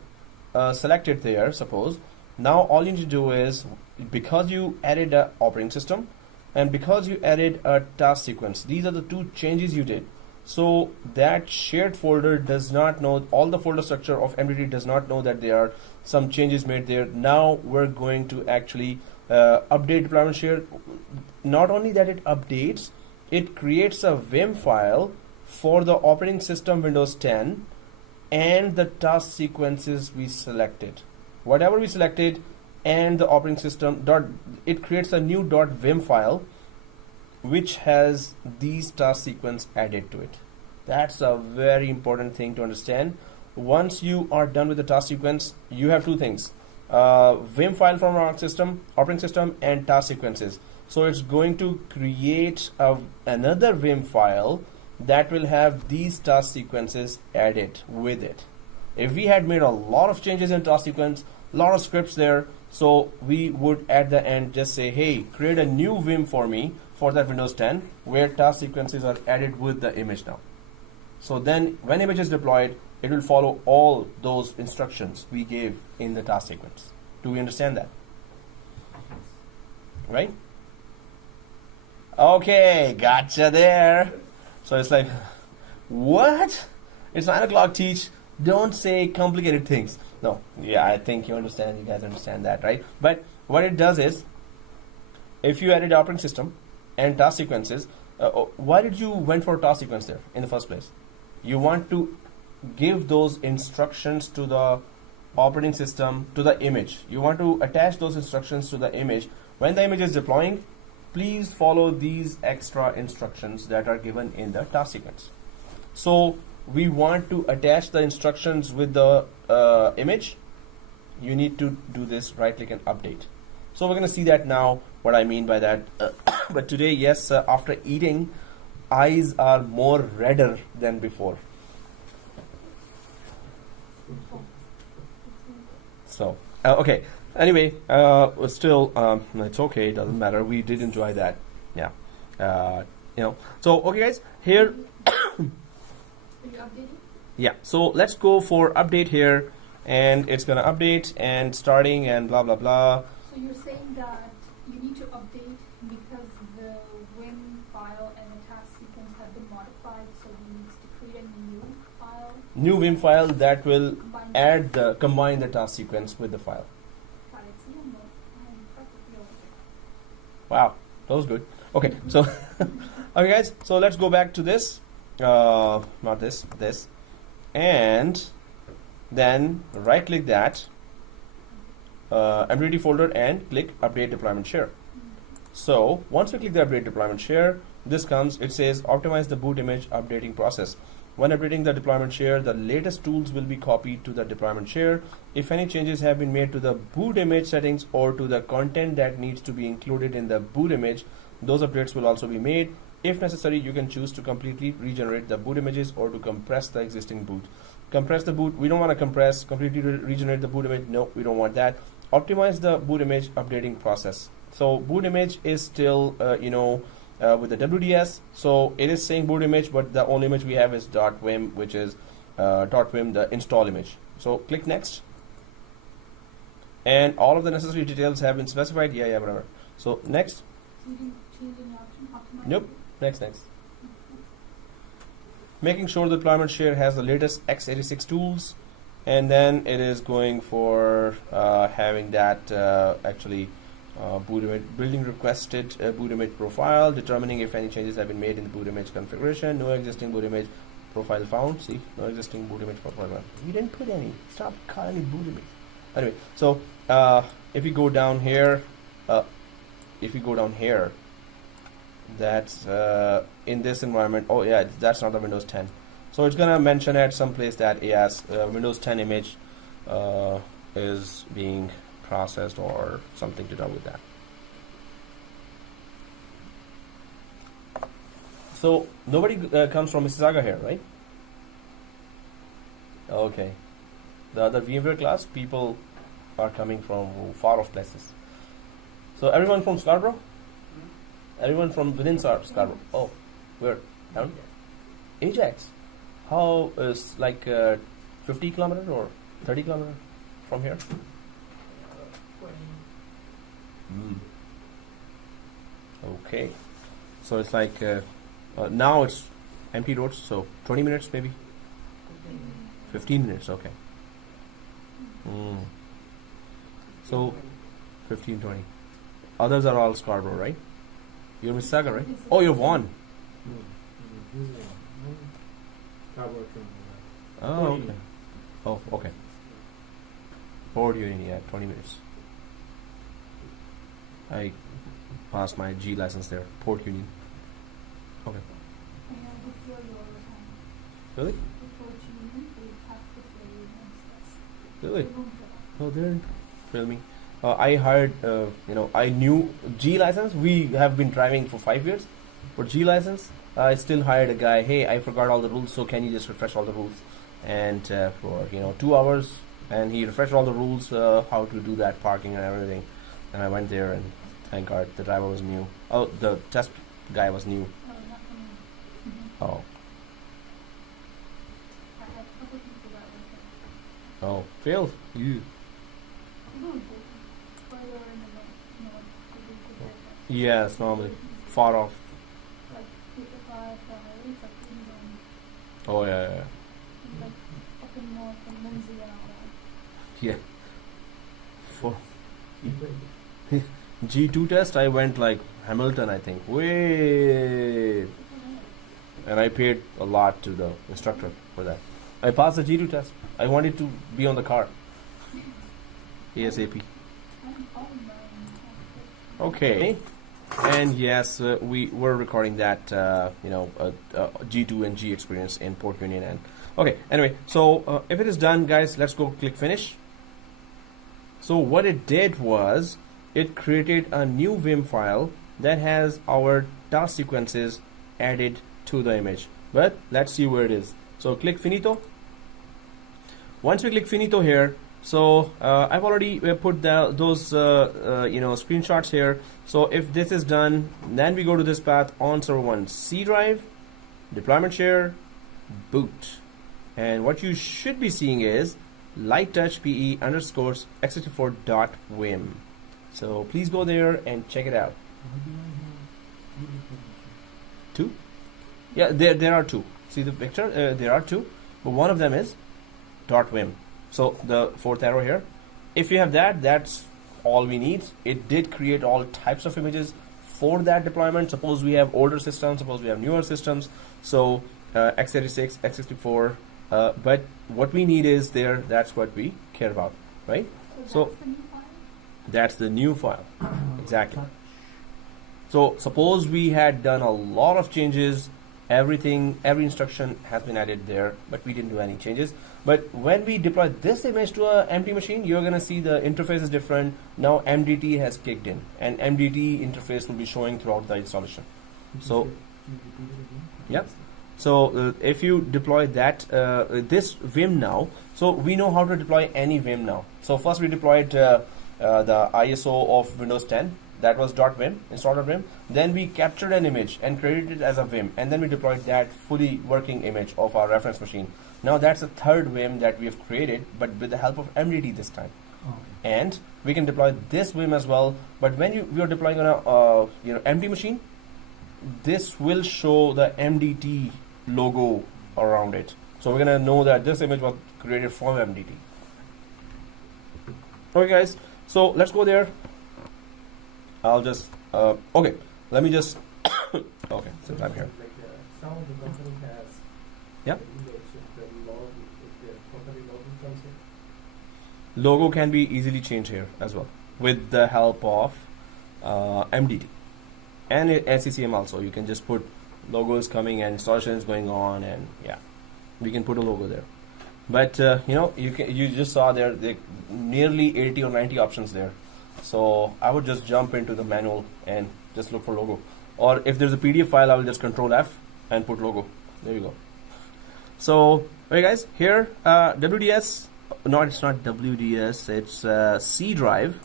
selected there, suppose, now all you need to do is, because you added an operating system and because you added a task sequence, these are the two changes you did. So that shared folder does not know, all the folder structure of MDT does not know that there are some changes made there. Now we're going to actually update deployment share. Not only that it updates, it creates a Vim file for the operating system Windows 10 and the task sequences we selected. Whatever we selected and the operating system, it creates a new .vim file which has these task sequence added to it. That's a very important thing to understand. Once you are done with the task sequence, you have two things. Vim file from our operating system and task sequences. So it's going to create another Vim file that will have these task sequences added with it. If we had made a lot of changes in task sequence, a lot of scripts there, so we would at the end just say, hey, create a new Vim for me for that Windows 10 where task sequences are added with the image now. So then when image is deployed, it will follow all those instructions we gave in the task sequence. Do we understand that? Right? Okay, gotcha there. So it's like, what? It's 9 o'clock, teach. Don't say complicated things. No, yeah, I think you understand. You guys understand that, right? But what it does is, if you added operating system and task sequences, why did you went for task sequence there in the first place? You want to give those instructions to the operating system, to the image. You want to attach those instructions to the image. When the image is deploying, please follow these extra instructions that are given in the task sequence. So we want to attach the instructions with the image, you need to do this, right click and update. So we're going to see that now, what I mean by that. But today, yes, after eating, eyes are more redder than before. So, okay. Anyway, still, it's okay. It doesn't matter. We did enjoy that. Yeah. So, okay, guys. Here. Are you updating? Yeah. So let's go for update here, and it's gonna update and starting and blah blah blah. So you're saying that you need to update because the Vim file and the task sequence have been modified, so we need to create a new file. New Vim file that will Combine combine the task sequence with the file. Got it. See, I'm perfectly okay. Wow, that was good. Okay, so okay, guys. So let's go back to this. Not this. This, and then right click that MDT folder and click update deployment share. So once we click the update deployment share, this comes. It says optimize the boot image updating process. When updating the deployment share, the latest tools will be copied to the deployment share. If any changes have been made to the boot image settings or to the content that needs to be included in the boot image, those updates will also be made. If necessary, you can choose to completely regenerate the boot images or to compress the existing boot. Compress the boot. We don't want to compress, completely regenerate the boot image. No, we don't want that. Optimize the boot image updating process. So boot image is still, with the WDS. So it is saying boot image, but the only image we have is .vim, which is .vim, the install image. So click next. And all of the necessary details have been specified. Yeah, whatever. So next. So you didn't change any option? Optimize? Nope. Next. Making sure the deployment share has the latest x86 tools, and then it is going for having that boot image, building requested boot image profile, determining if any changes have been made in the boot image configuration. No existing boot image profile found. See, no existing boot image profile. We didn't put any. Stop calling it boot image. Anyway, so if you go down here, that's in this environment. Oh yeah, that's not the Windows 10. So it's gonna mention at some place that yes, Windows 10 image is being processed or something to do with that. So nobody comes from Mississauga here, right? Okay. The other VMware class people are coming from far off places. So everyone from Scarborough? Everyone from within Scarborough? Oh, where? Down? Ajax. How is like 50 kilometers or 30 kilometers from here? 20. Okay. So it's like now it's empty roads, so 20 minutes maybe? 15 minutes, okay. So 15, 20. Others are all Scarborough, right? You're Mississauga, right? Oh, you're Vaughan. Oh, okay. Oh, okay. Port Union, yeah, 20 minutes. I passed my G license there. Port Union. Okay. Really? Really? Oh, they didn't film me. I hired, I knew G license. We have been driving for 5 years. For G license, I still hired a guy. Hey, I forgot all the rules, so can you just refresh all the rules? And for 2 hours, and he refreshed all the rules, how to do that parking and everything. And I went there, and thank God the driver was new. Oh, the test guy was new. Oh. Oh, failed. You. Yes, normally far off. Oh yeah. Yeah. For G2 test, I went like Hamilton, I think. Wait. And I paid a lot to the instructor for that. I passed the G2 test. I wanted to be on the car. ASAP. Okay. And yes, we were recording that, G2 and G experience in Port Union, and Okay, anyway, so if it is done, guys, let's go click finish. So what it did was it created a new Vim file that has our task sequences added to the image. But let's see where it is. So click finito. Once we click finito here, so I've already put those screenshots here. So if this is done, then we go to this path on server 1 C drive, deployment share, boot. And what you should be seeing is light touch pe underscores x64.vim. So please go there and check it out. Two? Yeah, there are two. See the picture? There are two, but one of them is .vim. So the fourth arrow here. If you have that, that's all we need. It did create all types of images for that deployment. Suppose we have older systems, suppose we have newer systems. So x86, x64. But what we need is there. That's what we care about, right? So that's the new file? that's the new file. Exactly. So suppose we had done a lot of changes, every instruction has been added there, but we didn't do any changes. But when we deploy this image to a empty machine, you're gonna see the interface is different. Now MDT has kicked in, and MDT interface will be showing throughout the installation. So, yeah. So if you deploy that this Vim now, so we know how to deploy any Vim now. So first we deployed the ISO of Windows 10. That was .vim, install.vim. Then we captured an image and created it as a Vim, and then we deployed that fully working image of our reference machine. Now that's the third Vim that we have created, but with the help of MDT this time. Okay. And we can deploy this Vim as well. But when we are deploying on a empty machine, this will show the MDT logo around it. So we're gonna know that this image was created from MDT. Okay, guys. So let's go there. I'll just okay. Let me just okay. Since I'm here. Like some of the company has. Yeah. The logo, if the company logo comes in. Logo can be easily changed here as well with the help of MDT and SCCM also. You can just put logos coming and installation is going on, and yeah, we can put a logo there. But you just saw there nearly 80 or 90 options there. So I would just jump into the manual and just look for logo. Or if there's a PDF file, I will just Control F and put logo. There you go. So, okay guys, here WDS. No, it's not WDS. It's C drive.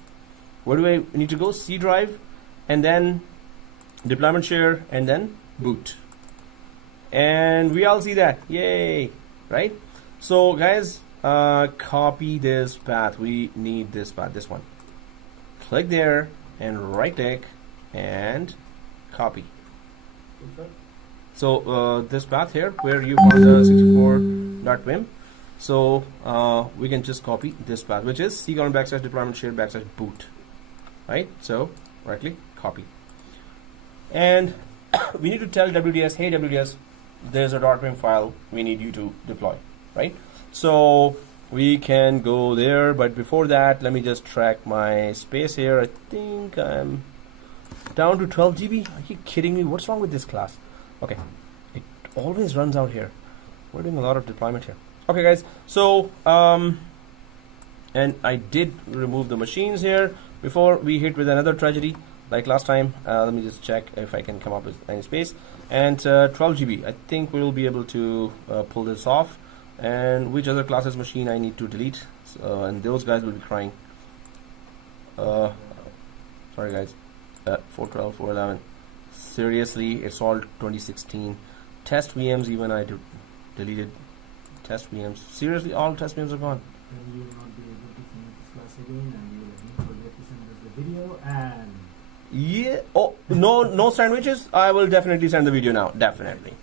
Where do I need to go? C drive, and then deployment share, and then boot. And we all see that. Yay! Right? So guys, copy this path. We need this path. This one. Click there and right click and copy. So this path here where you found the 64.vim, so we can just copy this path, which is C // deployment share / boot, right? So right click, copy, and we need to tell WDS, hey WDS, there's a .vim file we need you to deploy, right? So we can go there, but before that, let me just track my space here. I think I'm down to 12 GB. Are you kidding me? What's wrong with this class? Okay, it always runs out here. We're doing a lot of deployment here. Okay, guys. So, and I did remove the machines here before we hit with another tragedy like last time. Let me just check if I can come up with any space. And 12 GB. I think we will be able to pull this off. And which other classes machine I need to delete, and those guys will be crying. Sorry guys, 412, 411. Seriously, it's all 2016. Test VMs even I deleted. Test VMs. Seriously, all test VMs are gone. Then you will not be able to finish this class again, and you will forget to send us the video. And yeah. Oh no sandwiches. I will definitely send the video now. Definitely.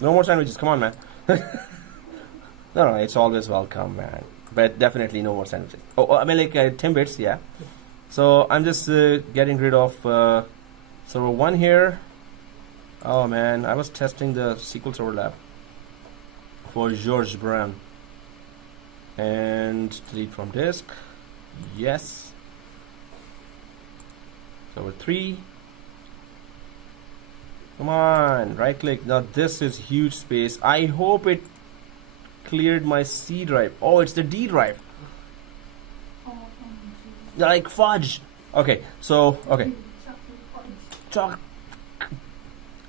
No more sandwiches. Come on, man. No, it's always welcome, man. But definitely no more sandwiches. Oh, I mean like Timbits, yeah. So I'm just getting rid of server 1 here. Oh man, I was testing the SQL Server Lab for George Brown. And delete from disk. Yes. Server 3. Come on, right click. Now this is huge space. I hope it cleared my C drive. Oh, it's the D drive. OMG. Like fudge. Okay, so okay. Chalk.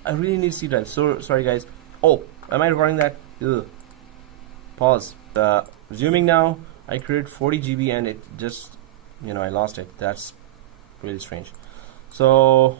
I really need C drive. So sorry guys. Oh, am I recording that? Ugh. Pause. Resuming now. I created 40 GB and it just, you know, I lost it. That's really strange. So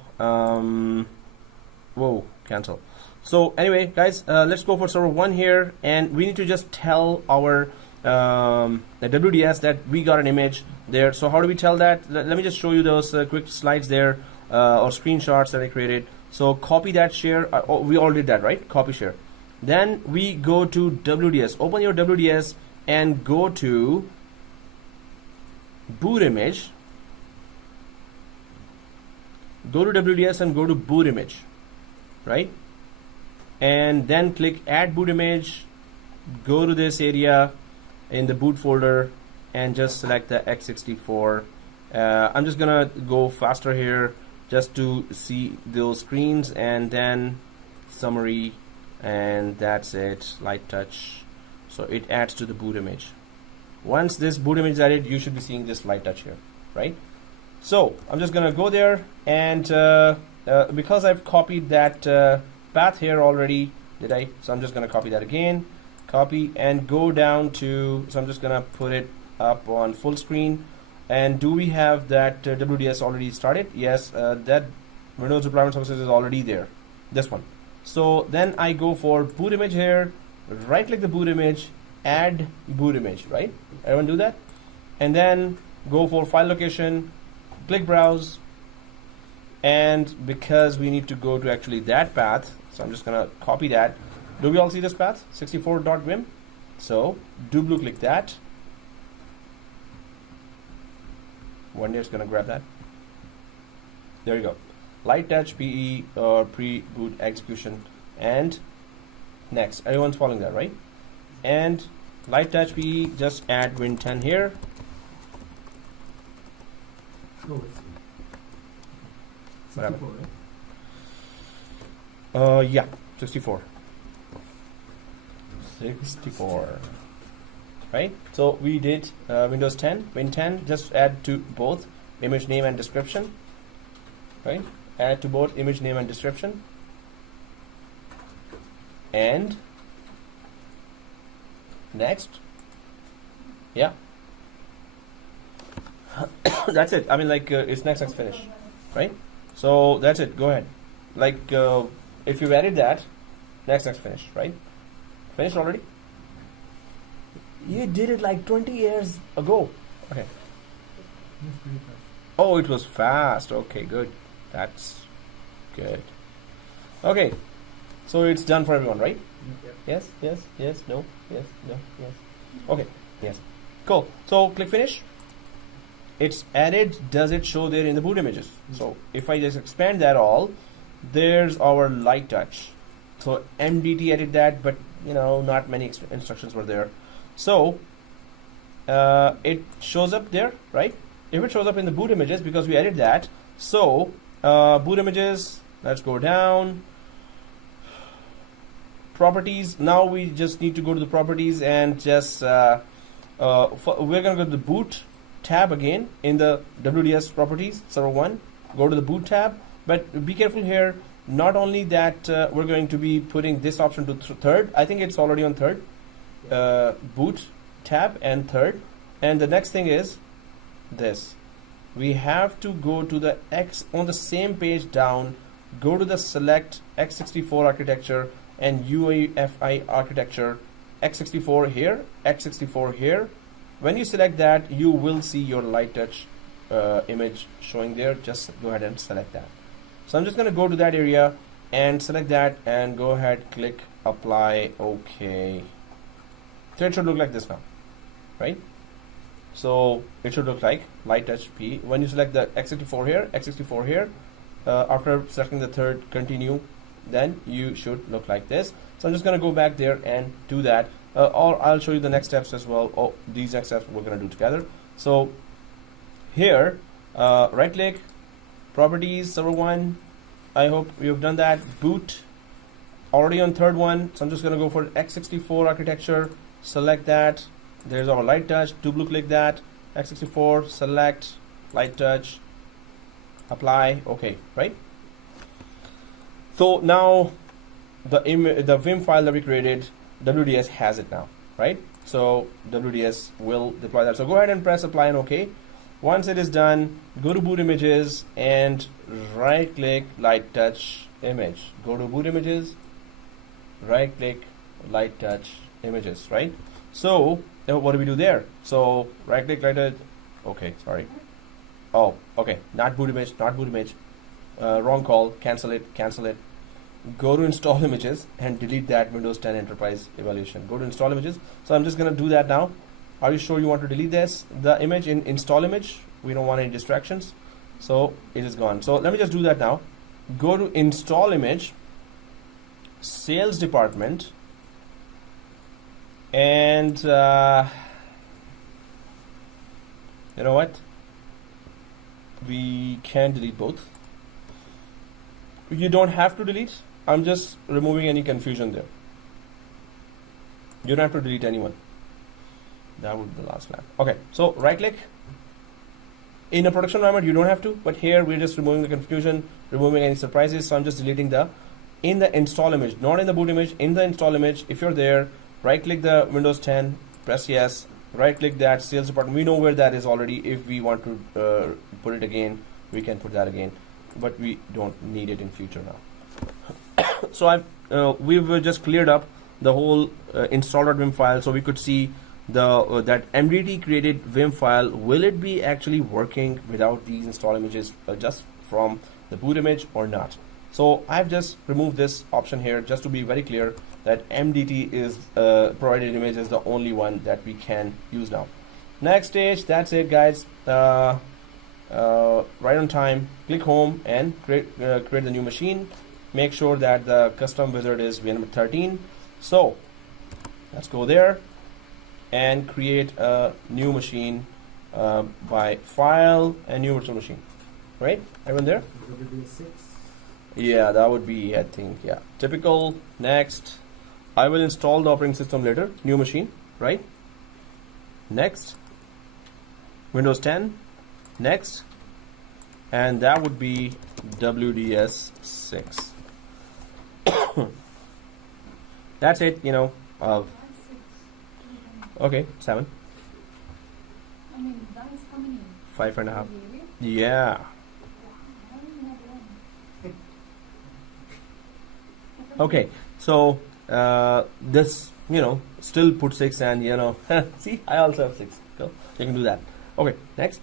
whoa, cancel. So anyway guys, let's go for server 1 here, and we need to just tell our the WDS that we got an image there. So how do we tell that? Let me just show you those quick slides there, or screenshots that I created. So copy that, share. Oh, we all did that, right? Copy, share. Then we go to WDS. Open your WDS and go to boot image. Go to WDS and go to boot image, right? And then click add boot image. Go to this area in the boot folder and just select the x64. I'm just gonna go faster here just to see those screens, and then summary, and that's it. Light touch. So it adds to the boot image. Once this boot image is added, you should be seeing this light touch here, right? So I'm just gonna go there, and because I've copied that path here already, did I? So I'm just gonna copy that again, copy and go down to, so I'm just gonna put it up on full screen. And do we have that WDS already started? Yes, that Windows Deployment Services is already there, this one. So then I go for boot image here, right click the boot image, add boot image, right? Everyone do that? And then go for file location, click browse, and because we need to go to actually that path, so I'm just gonna copy that. Do we all see this path? 64.vim. So double click that. One day it's gonna grab that. There you go. Light touch PE or pre-boot execution, and next. Everyone's following that, right? And light touch PE, just add Win10 here. No, it's What happened? 64, right? Yeah, 64. 64. Right? So we did Windows 10, Win10, just add to both image name and description. Right? Add to both image name and description. And next. Yeah. That's it. I mean, like, it's next finish. Right? So that's it. Go ahead. Like, if you've added that, next finish, right? Finished already? You did it like 20 years ago. Okay. It's pretty fast. Oh, it was fast. Okay, good. That's good. Okay. So it's done for everyone, right? Yep. Yes, yes, yes, no, yes, no, yes. Okay, yes. Cool. So click finish. It's added. Does it show there in the boot images? So if I just expand that all, there's our light touch. So MDT added that, but you know, not many instructions were there. So it shows up there, right? If it shows up in the boot images, because we added that. So boot images, let's go down. Properties. Now we just need to go to the properties and just we're gonna go to the boot tab again in the WDS properties server 1. Go to the boot tab, but be careful here. Not only that, we're going to be putting this option to third. I think it's already on third. Boot tab and third. And the next thing is this. We have to go to the X on the same page down. Go to the select x64 architecture and UEFI architecture. x64 here, x64 here. When you select that, you will see your light touch image showing there. Just go ahead and select that. So I'm just going to go to that area and select that and go ahead, click apply. Okay. So it should look like this now, right? So it should look like light touch P. When you select the x64 here, x64 here, after selecting the third continue, then you should look like this. So I'm just going to go back there and do that. Or I'll show you the next steps as well. Oh, these next steps we're going to do together. So here, right click, properties, server 1. I hope you've done that. Boot, already on third one. So I'm just going to go for x64 architecture select that. There's our light touch, double click that, x64, select, light touch, apply, okay, right? So now the Vim file that we created, WDS has it now, right? So WDS will deploy that. So go ahead and press apply and OK. Once it is done, go to boot images and right click light touch image. Go to boot images, right click light touch images, right? So what do we do there? So right click light touch, okay, sorry. Oh, okay, not boot image, wrong call, cancel it. Go to install images and delete that Windows 10 Enterprise Evaluation. Go to install images. So I'm just going to do that now. Are you sure you want to delete the image in install image? We don't want any distractions. So it is gone. So let me just do that now. Go to install image, sales department, and you know what? We can delete both. You don't have to delete. I'm just removing any confusion there. You don't have to delete anyone. That would be the last lap. Okay, so right click. In a production environment, you don't have to, but here we're just removing the confusion, removing any surprises. So I'm just deleting in the install image, not in the boot image, in the install image. If you're there, right click the Windows 10, press yes, right click that sales department. We know where that is already. If we want to put it again, we can put that again, but we don't need it in future now. So we've just cleared up the whole install.vim file, so we could see that MDT created Vim file. Will it be actually working without these install images just from the boot image or not? So I've just removed this option here just to be very clear that MDT is provided image is the only one that we can use now. Next stage, that's it guys. Right on time, click home and create the new machine. Make sure that the custom wizard is VM 13. So let's go there and create a new machine by file and new virtual machine. Right? Everyone there? WDS 6. Yeah, that would be, I think, yeah. Typical. Next. I will install the operating system later. New machine. Right? Next. Windows 10. Next. And that would be WDS 6. That's it, you know. Okay, 7. I mean, that is how many? 5.5. Really? Yeah. I don't even have one. Okay, so this, you know, still put 6 and, you know, see, I also have 6. So you can do that. Okay, next.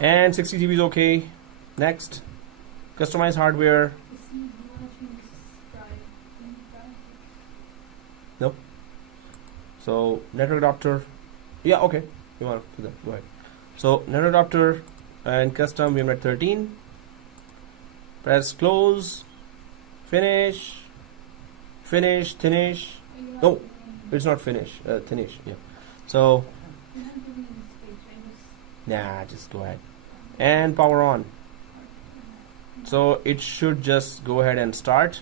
And 60 GB is okay. Next. Customize hardware. You see, you want to change this drive. Nope. So network adapter. Yeah, okay. You want to do that? Go ahead. So network adapter and custom VM 13. Press close. Finish. Finish. Finish. No, it's not finish. Finish. Yeah. So You're not giving me space, right? nah, just go ahead. And power on. So it should just go ahead and start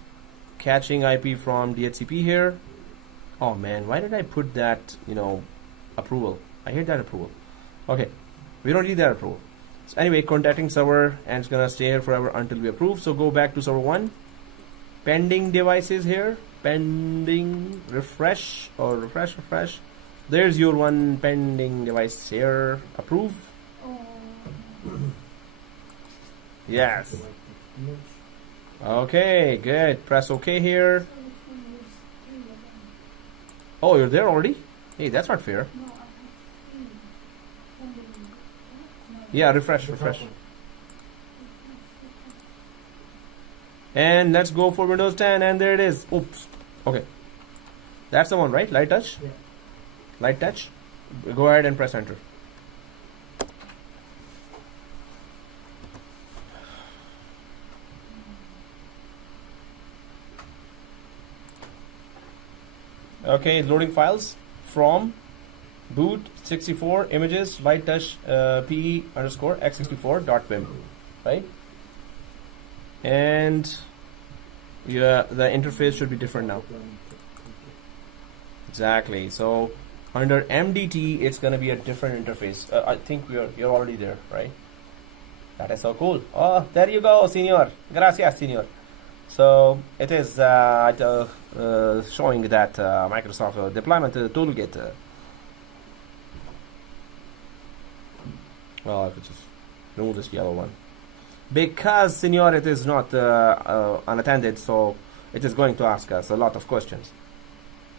catching IP from DHCP here. Oh man, why did I put that, you know, approval? I hate that approval. Okay, we don't need that approval. So anyway, contacting server, and it's gonna stay here forever until we approve. So go back to server 1. Pending devices here. Pending refresh or refresh. There's your one pending device here. Approve. Oh, Yes. Select the image. Okay, good. Press OK here. so which one was 3 of them? Oh, you're there already? Hey, that's not fair. No, I have 3. Pending. No. Yeah, refresh. And let's go for Windows 10, and there it is. Oops. Okay. That's the one, right? Light touch? Yeah. Light touch. Go ahead and press enter. Okay, loading files from boot 64 images light touch pe underscore x64.vim, right? And yeah, the interface should be different now. Exactly. So under MDT, it's going to be a different interface. I think you're already there, right? That is so cool. Oh, there you go, senor. Gracias, senor. So it is showing that Microsoft deployment toolkit. Well, I could just remove this yellow one. Because, senor, it is not unattended, so it is going to ask us a lot of questions.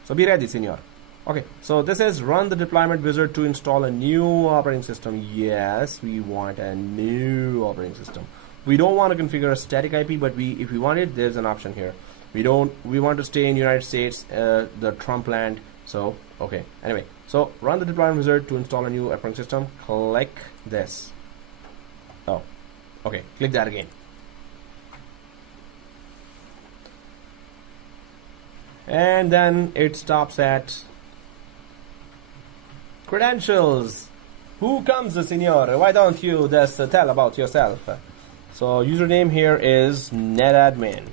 So be ready, senor. Okay, so this is run the deployment wizard to install a new operating system. Yes, we want a new operating system. We don't want to configure a static IP, but if we want it, there's an option here. We want to stay in United States, the Trump land. So, okay. Anyway, so run the deployment wizard to install a new operating system. Click this. Oh, okay. Click that again. And then it stops at credentials. Who comes, senor? Why don't you just tell about yourself? So username here is netadmin.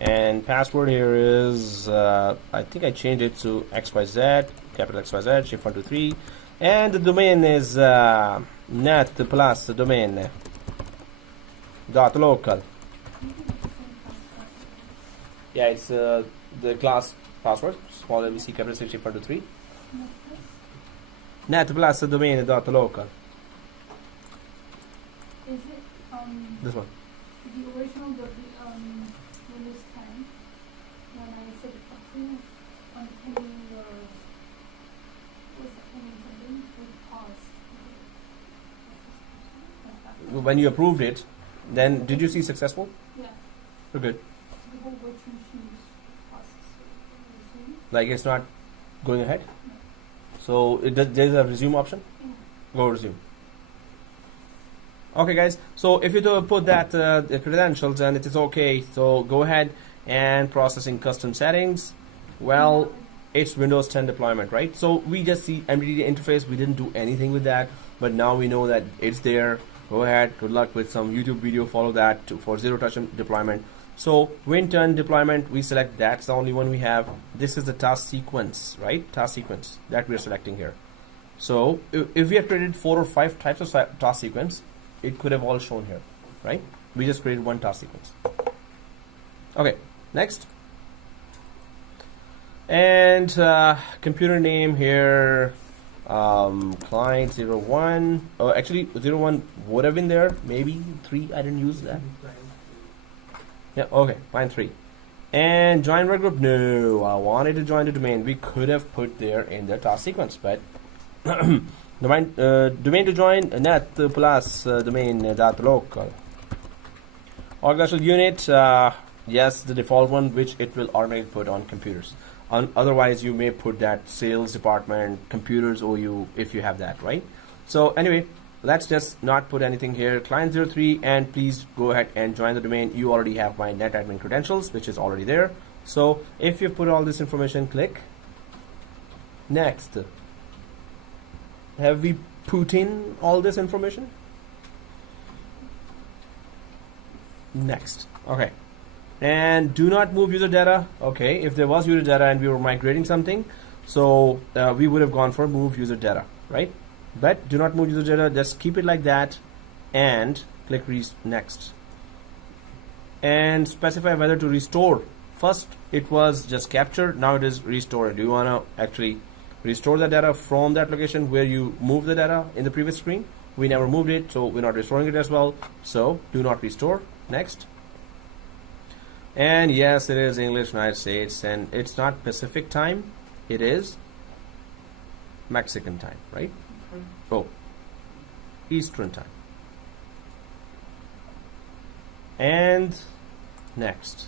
And password here is, I think I changed it to XYZ, capital XYZ, shift123. And the domain is net plus domain dot local. Yeah, it's the class password, small abc, capital C, shift123. Net plus domain dot local. Is it This one. the original Windows 10 when I said something on the pending or was it pending something with paused? When you approved it, then did you see successful? Yeah, We're good. the whole virtual machine is paused. Like it's not going ahead. So there's a resume option. Yeah. Go resume. Okay, guys. So if you do put that the credentials and it is okay, so go ahead and processing custom settings. Well, it's Windows 10 deployment, right? So we just see MDT interface. We didn't do anything with that, but now we know that it's there. Go ahead. Good luck with some YouTube video. Follow that for zero touch deployment. So Win10 deployment, we select that's the only one we have. This is the task sequence, right? Task sequence that we're selecting here. So if we have created 4 or 5 types of task sequence, it could have all shown here, right? We just created one task sequence. Okay, next. And computer name here, client 01. Oh, actually 01 would have been there. Maybe 3. I didn't use that. Yeah, okay, client 3. And join red group. No, I wanted to join the domain. We could have put there in the task sequence, but domain to join net plus domain dot local. Organizational unit, yes, the default one, which it will automatically put on computers. Otherwise, you may put that sales department, computers, or if you have that, right? So anyway, let's just not put anything here. Client 03, and please go ahead and join the domain. You already have my netadmin credentials, which is already there. So if you put all this information, click next. Have we put in all this information? Next. Okay. And do not move user data. Okay, if there was user data and we were migrating something, so we would have gone for move user data, right? But do not move user data, just keep it like that and click next. And specify whether to restore. First it was just capture, now it is restore. Do you want to actually restore the data from that location where you moved the data in the previous screen? We never moved it, so we're not restoring it as well. So do not restore. Next. And yes, it is English United States, and it's not Pacific time, it is Mexican time, right? Oh, Eastern time. And next.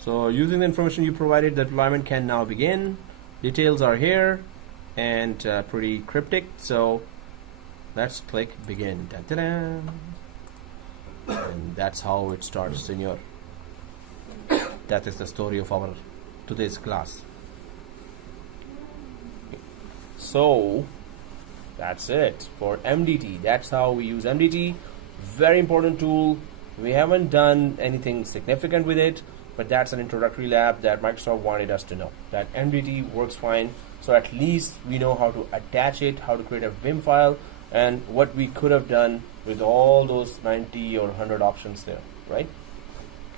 So using the information you provided, the deployment can now begin. Details are here and pretty cryptic, so let's click begin. Dun, dun, dun. And that's how it starts, senor. That is the story of our today's class. So that's it for MDT. That's how we use MDT. Very important tool. We haven't done anything significant with it, but that's an introductory lab that Microsoft wanted us to know that MDT works fine. So at least we know how to attach it, how to create a Vim file, and what we could have done with all those 90 or 100 options there, right?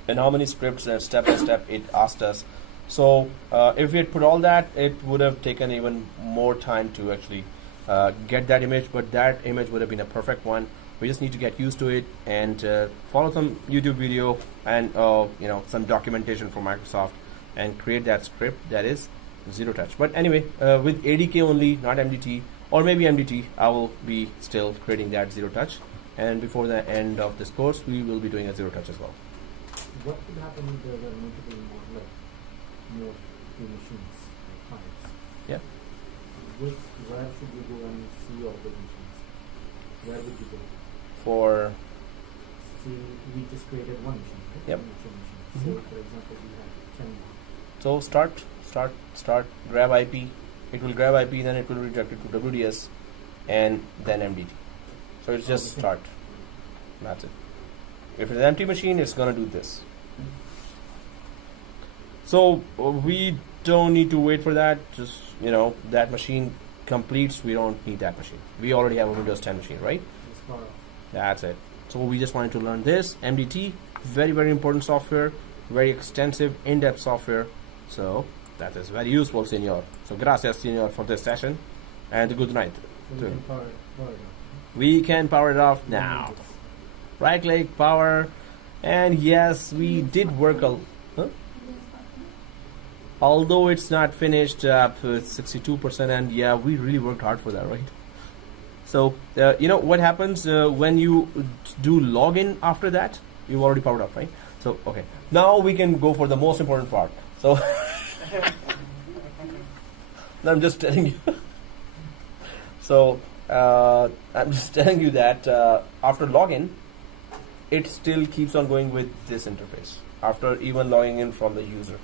And how many scripts and step by step it asked us. So if we had put all that, it would have taken even more time to actually get that image, but that image would have been a perfect one. We just need to get used to it and follow some YouTube video and some documentation from Microsoft and create that script that is zero touch. But anyway, with ADK only, not MDT, or maybe MDT, I will be still creating that zero touch. And before the end of this course, we will be doing a zero touch as well. What would happen if there were multiple more few machines, clients? Yeah. Where should we go and see all the machines? Where would we go? For See, we just created one machine, right? Yep. One virtual machine. Mhm. So, for example, we have 10. so start, grab IP. It will grab IP, then it will redirect it to WDS, and then MDT. So it's just Okay. start. That's it. If it's an empty machine, it's gonna do this. So we don't need to wait for that. Just that machine completes. We don't need that machine. We already have a Windows 10 machine, right? It's far off. That's it. So we just wanted to learn this MDT. Very, very important software. Very extensive, in-depth software. So that is very useful, Senor. So gracias, Senor, for this session, and good night. So Good. we can power it off. We can power it off now. Right click, power, and yes, we did work although it's not finished, it's 62%, and yeah, we really worked hard for that, right? So what happens when you do login after that? You've already powered up, right? So okay, now we can go for the most important part. So I'm just telling you. So I'm just telling you that after login, it still keeps on going with this interface after even logging in from the user.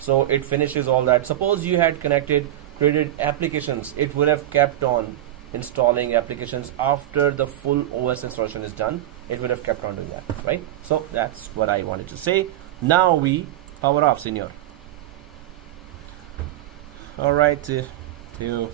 So it finishes all that. Suppose you had created applications, it would have kept on installing applications after the full OS installation is done. It would have kept on doing that, right? So that's what I wanted to say. Now we power off, Senor. All right, to